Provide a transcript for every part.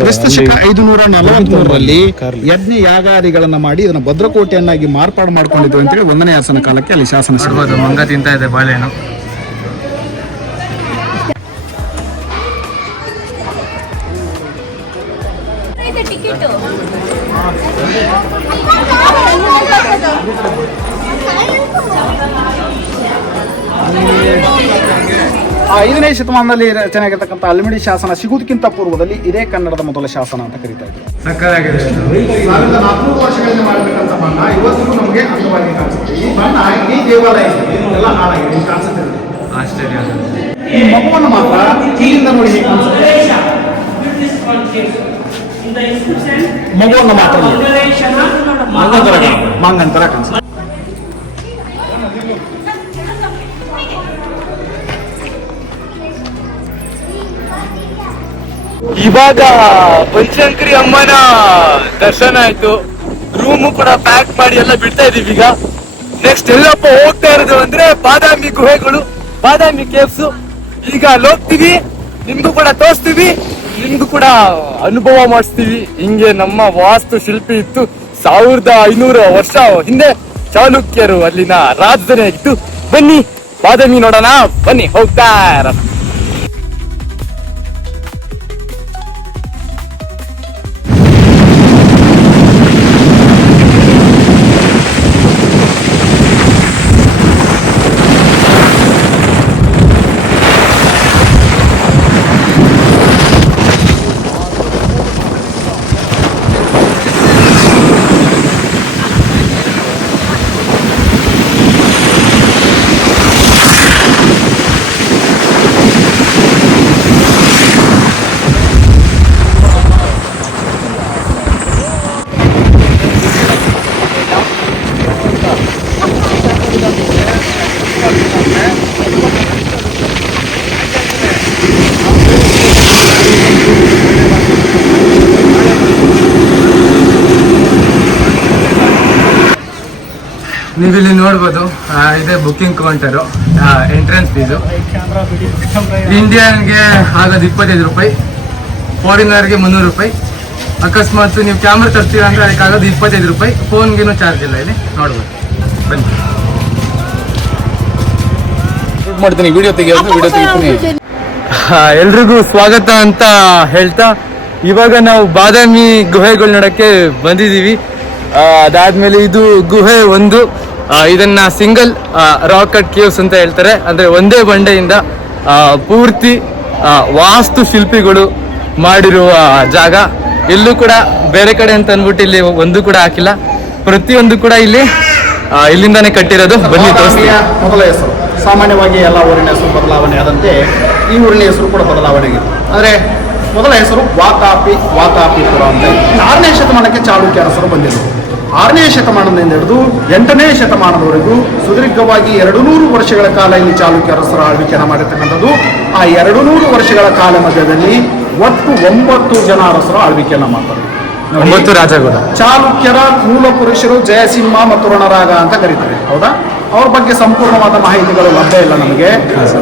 ಕ್ರಿಸ್ತ ಶಕ ಐದುನೂರ ನಲವತ್ಮೂರರಲ್ಲಿ ಯಜ್ಞ ಯಾಗಾದಿಗಳನ್ನ ಮಾಡಿ ಇದನ್ನ ಭದ್ರಕೋಟೆಯನ್ನಾಗಿ ಮಾರ್ಪಾಡು ಮಾಡ್ಕೊಂಡಿದ್ರು ಅಂತೇಳಿ ಒಂದನೇ ಆಸನ ಕಾಲಕ್ಕೆ ಅಲ್ಲಿ ಶಾಸನ ಮಂಗ ತಿಂತ ಇದೆ ಬಾಳೆಹಣ್ಣು. ಐದನೇ ಶತಮಾನದಲ್ಲಿ ರಚನೆಯಾಗಿರ್ತಕ್ಕಂಥ ಅಲ್ಮಿಡಿ ಶಾಸನ ಸಿಗುವುದಕ್ಕಿಂತ ಪೂರ್ವದಲ್ಲಿ ಇದೇ ಕನ್ನಡದ ಮೊದಲ ಶಾಸನ ಅಂತ ಕರೀತಾ ಇದ್ರು ಸಕ್ಕದಾಗಿದೆ ಸಾವಿರದ ನಾಲ್ಕುನೂರು ವರ್ಷಗಳಿಂದ ಮಾಡತಕ್ಕಂಥ ಬಣ್ಣ ಇವತ್ತಿಗೂ ನಮಗೆ ಕಾಣಿಸುತ್ತೆ. ಈ ಬಣ್ಣ ಈ ದೇವಾಲಯ ಎಲ್ಲ ಹಾಳಾಗಿದೆ. ಕಾಣಿಸುತ್ತೆ ಆಶ್ಚರ್ಯ. ಈ ಮಗುವನ್ನು ಮಾತ್ರ ಇಲ್ಲಿಂದ ನೋಡಿ ಹೇಗೆ ಕಾಣಿಸುತ್ತೆ? ಮಗುವನ್ನು ಮಾತ್ರ. ಮಂಗಂತರ ಕಾಣಿಸುತ್ತೆ. ಇವಾಗ ಪಂಚಂಕರಿ ಅಮ್ಮನ ದರ್ಶನ ಆಯ್ತು. ರೂಮು ಕೂಡ ಪ್ಯಾಕ್ ಮಾಡಿ ಎಲ್ಲ ಬಿಡ್ತಾ ಇದೀವಿ ಈಗ. ನೆಕ್ಸ್ಟ್ ಎಲ್ಲಪ್ಪ ಹೋಗ್ತಾ ಇರೋದು ಅಂದ್ರೆ ಬಾದಾಮಿ ಗುಹೆಗಳು, ಬಾದಾಮಿ ಕೇವ್ಸ್ ಈಗ ಅಲ್ಲಿ ಹೋಗ್ತೀವಿ, ನಿಮ್ಗೂ ಕೂಡ ತೋರಿಸ್ತೀವಿ, ನಿಮ್ಗೂ ಕೂಡ ಅನುಭವ ಮಾಡಿಸ್ತೀವಿ. ಹಿಂಗೆ ನಮ್ಮ ವಾಸ್ತು ಶಿಲ್ಪಿ ಇತ್ತು. ಸಾವಿರದ ಐನೂರು ವರ್ಷ ಹಿಂದೆ ಚಾಲುಕ್ಯರು ಅಲ್ಲಿನ ರಾಜಧಾನಿ ಆಗಿತ್ತು ಬನ್ನಿ, ಬಾದಾಮಿ ನೋಡೋಣ. ಬನ್ನಿ, ಹೋಗ್ತಾ ಇರೋಣ. ಇದೆ ಬುಕಿಂಗ್ ಕೌಂಟರು. ಎಂಟ್ರೆನ್ಸ್ ಫೀಸು ಇಂಡಿಯನ್ಗೆ ಆಗೋದು ಇಪ್ಪತ್ತೈದು ರೂಪಾಯಿ ಫಾರಿನರ್ಗೆ ಮುನ್ನೂರು ರೂಪಾಯಿ. ಅಕಸ್ಮಾತ್ ನೀವು ಕ್ಯಾಮ್ರಾ ತರ್ತೀರ ಅಂದ್ರೆ ಅದಕ್ಕೆ ಆಗೋದು ಇಪ್ಪತ್ತೈದು ರೂಪಾಯಿ. ಫೋನ್ಗೇನು ಚಾರ್ಜ್ ಇಲ್ಲ ಇಲ್ಲಿ. ನೋಡ್ಬೋದು. ಬನ್ನಿ. ಮಾಡ್ತೀನಿ ವಿಡಿಯೋ ತೆಗಿಯೋದು ವಿಡಿಯೋ ತೆಗಿತೀನಿ. ಎಲ್ರಿಗೂ ಸ್ವಾಗತ ಅಂತ ಹೇಳ್ತಾ ಇವಾಗ ನಾವು ಬಾದಾಮಿ ಗುಹೆಗಳು ನೋಡಕ್ಕೆ ಬಂದಿದ್ದೀವಿ. ಅದಾದಮೇಲೆ ಇದು ಗುಹೆ ಒಂದು. ಇದನ್ನ ಸಿಂಗಲ್ ರಾಕೆಟ್ ಕೇವ್ಸ್ ಅಂತ ಹೇಳ್ತಾರೆ. ಅಂದ್ರೆ ಒಂದೇ ಬಂಡೆಯಿಂದ ಪೂರ್ತಿ ವಾಸ್ತು ಶಿಲ್ಪಿಗಳು ಮಾಡಿರುವ ಜಾಗ. ಎಲ್ಲೂ ಕೂಡ ಬೇರೆ ಕಡೆ ಅಂತ ಅಂದ್ಬಿಟ್ಟು ಇಲ್ಲಿ ಒಂದು ಕೂಡ ಹಾಕಿಲ್ಲ. ಪ್ರತಿಯೊಂದು ಕೂಡ ಇಲ್ಲಿ ಇಲ್ಲಿಂದಾನೆ ಕಟ್ಟಿರೋದು. ಬನ್ನಿ ಮೊದಲ ಹೆಸರು. ಸಾಮಾನ್ಯವಾಗಿ ಎಲ್ಲ ಊರಿನ ಹೆಸರು ಬದಲಾವಣೆ ಆದಂತೆ ಈ ಊರಿನ ಹೆಸರು ಕೂಡ ಬದಲಾವಣೆ ಆಗಿತ್ತು ಅಂದರೆ ಮೊದಲ ಹೆಸರು ವಾತಾಪಿ ವಾತಾಪಿಪುರ ಅಂತ. ಆರನೇ ಶತಮಾನಕ್ಕೆ ಚಾಲುಕ್ಯ ಹೆಸರು ಬಂದಿದ್ದರು ಆರನೇ ಶತಮಾನದಿಂದ ಹಿಡಿದು ಎಂಟನೇ ಶತಮಾನದವರೆಗೂ ಸುದೀರ್ಘವಾಗಿ ಎರಡು ನೂರು ವರ್ಷಗಳ ಕಾಲ ಇಲ್ಲಿ ಚಾಲುಕ್ಯ ಅರಸರ ಆಳ್ವಿಕೆಯನ್ನು ಮಾಡಿರ್ತಕ್ಕಂಥದ್ದು. ಆ ಎರಡು ನೂರು ವರ್ಷಗಳ ಕಾಲ ಮಧ್ಯದಲ್ಲಿ ಒಟ್ಟು ಒಂಬತ್ತು ಜನ ಅರಸರು ಆಳ್ವಿಕೆಯನ್ನು ಮಾಡ್ತಾರೆ. ನೋಡಿ, ಒಂಬತ್ತು ರಾಜಗಳು. ಚಾಲುಕ್ಯರ ಮೂಲ ಪುರುಷರು ಜಯಸಿಂಹ ಮತ್ತು ರಣರಾಗ ಅಂತ ಕರೀತಾರೆ. ಹೌದಾ? ಅವ್ರ ಬಗ್ಗೆ ಸಂಪೂರ್ಣವಾದ ಮಾಹಿತಿಗಳು ಲಭ್ಯ ಇಲ್ಲ ನಮಗೆ.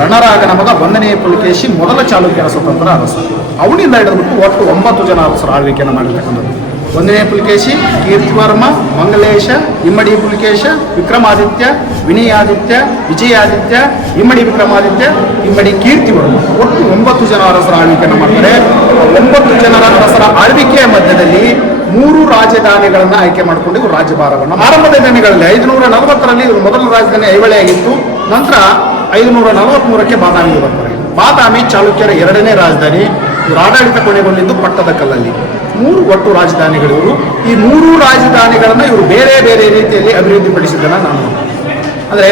ರಣರಾಗ ನಮಗ ಒಂದನೇ ಪುಲಿಕೇಶಿ ಮೊದಲ ಚಾಲುಕ್ಯರ ಸ್ವತಂತ್ರ ಅರಸರು. ಅವನಿಂದ ಹಿಡಿದ್ಬಿಟ್ಟು ಒಟ್ಟು ಒಂಬತ್ತು ಜನ ಅರಸರು ಆಳ್ವಿಕೆಯನ್ನು ಮಾಡಿರ್ತಕ್ಕಂಥದ್ದು. ಒಂದನೇ ಪುಲಿಕೇಶಿ ಕೀರ್ತಿವರ್ಮ ಮಂಗಲೇಶ, ಇಮ್ಮಡಿ ಪುಲಿಕೇಶ, ವಿಕ್ರಮಾದಿತ್ಯ, ವಿನಯಾದಿತ್ಯ, ವಿಜಯಾದಿತ್ಯ, ಇಮ್ಮಡಿ ವಿಕ್ರಮಾದಿತ್ಯ, ಇಮ್ಮಡಿ ಕೀರ್ತಿವರ್ಮ ಒಟ್ಟು ಒಂಬತ್ತು ಜನ ಅರಸರ ಆಳ್ವಿಕೆಯನ್ನು ಮಾಡ್ತಾರೆ. ಒಂಬತ್ತು ಜನರ ಅರಸರ ಆಳ್ವಿಕೆಯ ಮಧ್ಯದಲ್ಲಿ ಮೂರು ರಾಜಧಾನಿಗಳನ್ನು ಆಯ್ಕೆ ಮಾಡಿಕೊಂಡು ಇವರು ರಾಜ್ಯಭಾರವನ್ನು. ಆರಂಭದ ದಿನಗಳಲ್ಲಿ ಐದುನೂರ ನಲವತ್ತರಲ್ಲಿ ಇವರು ಮೊದಲ ರಾಜಧಾನಿ ಐಹೊಳೆಯಾಗಿತ್ತು ನಂತರ ಐದುನೂರ ನಲವತ್ಮೂರಕ್ಕೆ ಬಾದಾಮಿಗೆ ಬರ್ತಾರೆ. ಬಾದಾಮಿ ಚಾಲುಕ್ಯರ ಎರಡನೇ ರಾಜಧಾನಿ. ಆಡಳಿತ ಕೊನೆಗೊಂಡಿದ್ದು ಪಟ್ಟದಕಲ್ಲಲ್ಲಿ. ಮೂರು ಒಟ್ಟು ರಾಜಧಾನಿಗಳಿವರು ಈ ಮೂರು ರಾಜಧಾನಿಗಳನ್ನ ಇವರು ಬೇರೆ ಬೇರೆ ರೀತಿಯಲ್ಲಿ ಅಭಿವೃದ್ಧಿಪಡಿಸಿದ್ದನ್ನು ನಾನು ಅಂದರೆ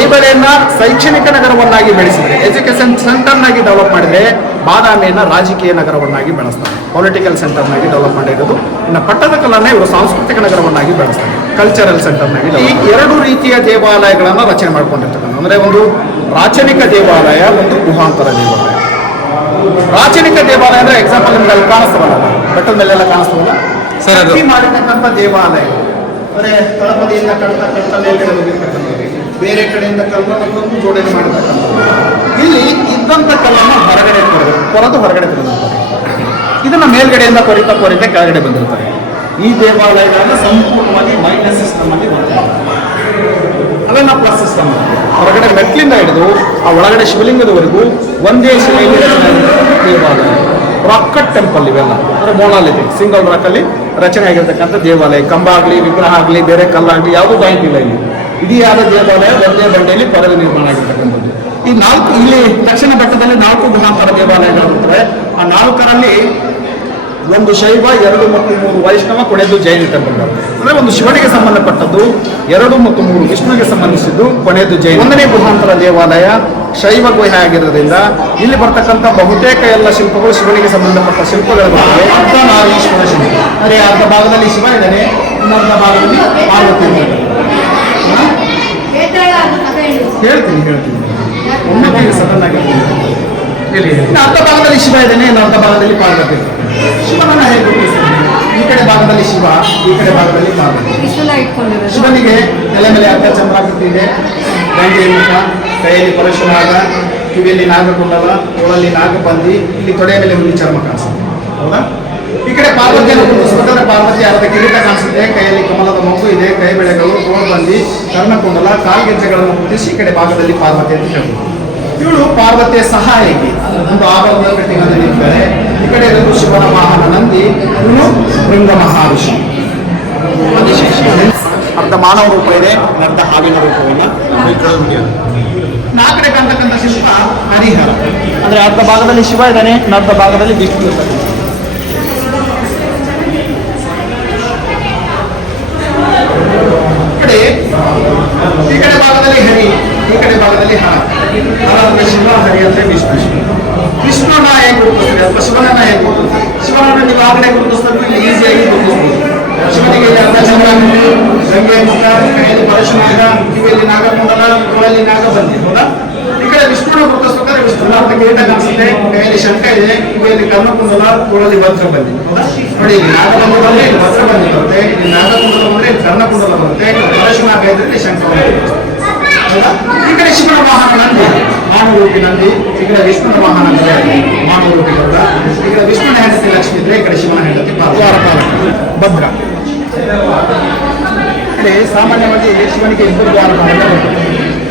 ಐಬಳೆಯನ್ನ ಶೈಕ್ಷಣಿಕ ನಗರವನ್ನಾಗಿ ಬೆಳೆಸಿದ್ರೆ ಎಜುಕೇಶನ್ ಸೆಂಟರ್ನಾಗಿ ಡೆವಲಪ್ ಮಾಡಿದ್ರೆ ಬಾದಾಮಿಯನ್ನು ರಾಜಕೀಯ ನಗರವನ್ನಾಗಿ ಬೆಳೆಸ್ತಾರೆ. ಪೊಲಿಟಿಕಲ್ ಸೆಂಟರ್ನಾಗಿ ಡೆವಲಪ್ ಮಾಡಿರೋದು. ಇನ್ನು ಪಟ್ಟದಕಲ್ಲನ್ನ ಇವರು ಸಾಂಸ್ಕೃತಿಕ ನಗರವನ್ನಾಗಿ ಬೆಳೆಸ್ತಾರೆ. ಕಲ್ಚರಲ್ ಸೆಂಟರ್ನಾಗಿ ಈ ಎರಡು ರೀತಿಯ ದೇವಾಲಯಗಳನ್ನ ರಚನೆ ಮಾಡ್ಕೊಂಡಿರ್ತಕ್ಕಂಥ ಅಂದರೆ ಒಂದು ರಾಚನಿಕ ದೇವಾಲಯ, ಒಂದು ಗುಹಾಂತರ ದೇವಾಲಯ. ರಾಚನಿಕ ದೇವಾಲಯ ಅಂದ್ರೆ ಎಕ್ಸಾಂಪಲ್ ನಿಮ್ಗೆ ಅಲ್ಲಿ ಕಾಣಿಸ್ತವಲ್ಲ ಬೆಟ್ಟದ ಮೇಲೆಲ್ಲ ಕಾಣಿಸ್ತವಲ್ಲ ಸರ್, ಅದು- ಮಾಡಿರ್ತಕ್ಕಂಥ ದೇವಾಲಯ. ಅಂದ್ರೆ ತಳಪದಿಯಿಂದ ಕಟ್ಟ ಕಟ್ಟ ಮೇಲ್ಗಡೆ ಹೋಗಿರ್ತಕ್ಕಂಥದ್ದು ಬೇರೆ ಕಡೆಯಿಂದ ಕಲ್ಲನ್ನು ಜೋಡಣೆ ಮಾಡಿರ್ತಕ್ಕಂಥ ಇಲ್ಲಿ ಇದ್ದಂಥ ಕಲ್ಲನ್ನು ಹೊರಗಡೆ ಕೊಡಬೇಕು ಕೊರದು ಹೊರಗಡೆ ತೆಗೆದುಕೊಳ್ತಾರೆ ಇದನ್ನ ಮೇಲ್ಗಡೆಯಿಂದ ಕೊರಿತಾ ಕೊರಿತಾ ಕೆಳಗಡೆ ಬಂದಿರ್ತಾರೆ ಈ ದೇವಾಲಯಗಳನ್ನು ಸಂಪೂರ್ಣವಾಗಿ ಮೈನಸ್ ಸಿಸ್ಟಮ್ ಅಲ್ಲಿ ಬರ್ತಾರೆ ಅವೆಲ್ಲ ಪ್ಲಸ್ ಸಿಸ್ಟಮ್ ಹೊರಗಡೆ ಮೆಟ್ಲಿಂದ ಹಿಡಿದು ಆ ಒಳಗಡೆ ಶಿವಲಿಂಗದವರೆಗೂ ಒಂದೇ ಶಿವಲಿಂಗ ರಚನೆ ರಾಕಟ್ ಟೆಂಪಲ್ ಇವೆಲ್ಲ. ಅಂದ್ರೆ ಮೋಲಾಲಿದೆ ಸಿಂಗಲ್ ರಾಕಲ್ಲಿ ರಚನೆ ಆಗಿರ್ತಕ್ಕಂಥ ದೇವಾಲಯ, ಕಂಬ ಆಗಲಿ, ವಿಗ್ರಹ ಆಗಲಿ, ಬೇರೆ ಕಲ್ಲಾಗಲಿ ಯಾವುದೂ ಇಲ್ಲ ಇಲ್ಲಿ. ಯಾವ ದೇವಾಲಯ ಒಂದೇ ಬಂಡೆಯಲ್ಲಿ ಪರದೆ ನಿರ್ಮಾಣ ಆಗಿರ್ತಕ್ಕಂಥದ್ದು. ಈ ನಾಲ್ಕು ಇಲ್ಲಿ ದಕ್ಷಿಣ ಬೆಟ್ಟದಲ್ಲಿ ನಾಲ್ಕು ಗುಹಾಂತರ ದೇವಾಲಯಗಳು ಆ ನಾಲ್ಕರಲ್ಲಿ ಒಂದು ಶೈವ, ಎರಡು ಮತ್ತು ಮೂರು ವೈಷ್ಣವ ಕೊನೆಯದು ಜೈನ ಟೆಂಪಲ್ ಅಂದರೆ ಒಂದು ಶಿವನಿಗೆ ಸಂಬಂಧಪಟ್ಟದ್ದು, ಎರಡು ಮತ್ತು ಮೂರು ವಿಷ್ಣುವಿಗೆ ಸಂಬಂಧಿಸಿದ್ದು ಕೊನೆಯದು ಜೈನ. ಒಂದನೇ ಗುಹಾಂತರ ದೇವಾಲಯ ಶೈವ ಗುಹೆ ಆಗಿರೋದ್ರಿಂದ ಇಲ್ಲಿ ಬರ್ತಕ್ಕಂಥ ಬಹುತೇಕ ಎಲ್ಲ ಶಿಲ್ಪಗಳು ಶಿವನಿಗೆ ಸಂಬಂಧಪಟ್ಟ ಶಿಲ್ಪಗಳು ಬರ್ತವೆ. ಅರ್ಧನಾರೀಶ್ವರ ಶಿವ ಅಂದ್ರೆ ಅರ್ಧ ಭಾಗದಲ್ಲಿ ಶಿವ ಇದ್ದಾನೆ, ಇನ್ನರ್ಧ ಭಾಗದಲ್ಲಿ ಪಾರ್ವತಿ? ಹೇಳ್ತೀನಿ ಹೇಳ್ತೀನಿ. ಒಮ್ಮೆ ಸಡನ್ ಆಗಿ ಅರ್ಧ ಭಾಗದಲ್ಲಿ ಶಿವ ಇದ್ದಾನೆ ಇನ್ನು ಅರ್ಧ ಭಾಗದಲ್ಲಿ ಪಾರ್ವತಿ. ಶಿವನನ್ನ ಹೇಗೆ ಈ ಕಡೆ ಭಾಗದಲ್ಲಿ ಶಿವ ಈ ಕಡೆ ಭಾಗದಲ್ಲಿ ಪಾರ್ವತಿ ಶಿವನಿಗೆ ತಲೆ ಮೇಲೆ ಅರ್ಧ ಚಂದ್ರಾಕೃತಿ ಇದೆ. ಮುಖ ಕೈಯಲ್ಲಿ ಪರಶುರಾಗ ಕಿವಿಯಲ್ಲಿ ನಾಗಕುಂಡಲ ತೋಳಲ್ಲಿ ನಾಗಪಂದಿ ಇಲ್ಲಿ ತೊಡೆಯ ಮೇಲೆ ಹುಲಿ ಚರ್ಮ ಕಾಣಿಸುತ್ತೆ. ಹೌದಾ? ಈ ಕಡೆ ಪಾರ್ವತಿಯನ್ನು ಸ್ವತಂತ್ರ ಪಾರ್ವತಿ ಅರ್ಧ ಕಿರೀಟ ಕಾಣಿಸುತ್ತೆ. ಕೈಯಲ್ಲಿ ಕಮಲದ ಮಗು ಇದೆ. ಕೈ ಬೆಳೆಗಳು ತೋಳ್ಬಂದಿ ಕರ್ಣಕುಂಡಲ ಕಾಲ್ಗೆಜ್ಜೆಗಳನ್ನು ಗುರುತಿಸಿ ಈ ಕಡೆ ಭಾಗದಲ್ಲಿ ಪಾರ್ವತಿ ಅಂತ ಹೇಳ್ಬೋದು. ಇವಳು ಪಾರ್ವತಿಯ ಸಹಾಯಕಿ ಒಂದು ಆಭರಣದ ಕಟ್ಟಿನಲ್ಲಿ ನಿಂತಿದ್ದಾರೆ ಈ ಕಡೆ ಇರೋದು ಶಿವನ ಮಹಾನ ನಂದಿ ಇನ್ನು ಲಿಂಗ ಮಹಾವಿಷ್ಣು. ಅರ್ಧ ಮಾನವ ರೂಪ ಇದೆ ಅರ್ಧ ಹಾವಿನ ರೂಪವಿಲ್ಲ ನಾಲ್ಕನೇ ಕಾಣ್ತಕ್ಕಂಥ ಶಿಲ್ಪ ಹರಿಹರ. ಅಂದ್ರೆ ಅರ್ಧ ಭಾಗದಲ್ಲಿ ಶಿವ ಇದ್ದಾನೆ ಅರ್ಧ ಭಾಗದಲ್ಲಿ ವಿಷ್ಣು ಕಡೆ ಈ ಕಡೆ ಭಾಗದಲ್ಲಿ ಹರಿ ಈ ಕಡೆ ಭಾಗದಲ್ಲಿ ಹರ. ಹರ ಅಂದ್ರೆ ಶಿವ ಹರಿ ಅಂದ್ರೆ ಗುರುತಿಸ್ತಾರೆ ಅಥವಾ ಶಿವನನ್ನ ಹೇಗೆ ಶಿವನನ್ನ ನೀವು ಆ ಕಡೆ ಇಲ್ಲಿ ಈಸಿಯಾಗಿ ಗುರುತಿಸ್ಬೋದು ಶಿವನಿಗೆ ಅರ್ಧ ಚಂದ್ರಾಕೃತಿ ಗಂಗೆ ಮುಖ, ಕೈಯಲ್ಲಿ ಪರಶುನಾಗ ಕಿವಿಯಲ್ಲಿ ನಾಗಕುಂಡಲ ತೋಳಲ್ಲಿ ನಾಗಬಂದಿ ಹೌದಾ? ಈ ಕಡೆ ವಿಷ್ಣುನ ಗುರುತಿಸ್ಬೇಕಾದ್ರೆ ವಿಷ್ಣು ಅಂತ ಕಿರೀಟ ಕಾಣಿಸುತ್ತೆ ಕೈಯಲ್ಲಿ ಶಂಕ ಇದೆ, ಕಿವಿಯಲ್ಲಿ ಕರ್ಣಕುಂಡಲ ತೋಳಲ್ಲಿ ಭದ್ರ ಬಂದಿ ಹೌದಾ? ನೋಡಿ, ಇಲ್ಲಿ ನಾಗಬಂಧು ಬಂದ್ರೆ ಇಲ್ಲಿ ಭದ್ರ ಬಂದಿ ಬರುತ್ತೆ, ಇಲ್ಲಿ ನಾಗಕುಂಡಲ ಬಂದ್ರೆ ಕರ್ಣಕುಂಡಲ ಬರುತ್ತೆ ಪರಶುನಾಗ ಇದ್ರೆ ಶಂಕ ಬರುತ್ತೆ. ಹೌದಾ? ಈ ಕಡೆ ಶಿವನ ವಾಹನ ನಂದಿ ಮಾನವರೂಪಿ ನಂದಿ ಈ ಕಡೆ ವಿಷ್ಣುನ ವಾಹನ ಮಾನವರೂಪಿ ಗರುಡ ಈ ಕಡೆ ವಿಷ್ಣುನ ಹೆಂಡತಿ ಲಕ್ಷ್ಮಿ ಇದ್ರೆ ಈ ಕಡೆ ಶಿವನ ಹೆಂಡತಿ ದ್ವಾರಪಾಲಕ ಭದ್ರ ಇಲ್ಲಿ ಸಾಮಾನ್ಯವಾಗಿ ಇಲ್ಲಿ ಶಿವನಿಗೆ ಇಬ್ಬರು ದ್ವಾರಪಾಲಕ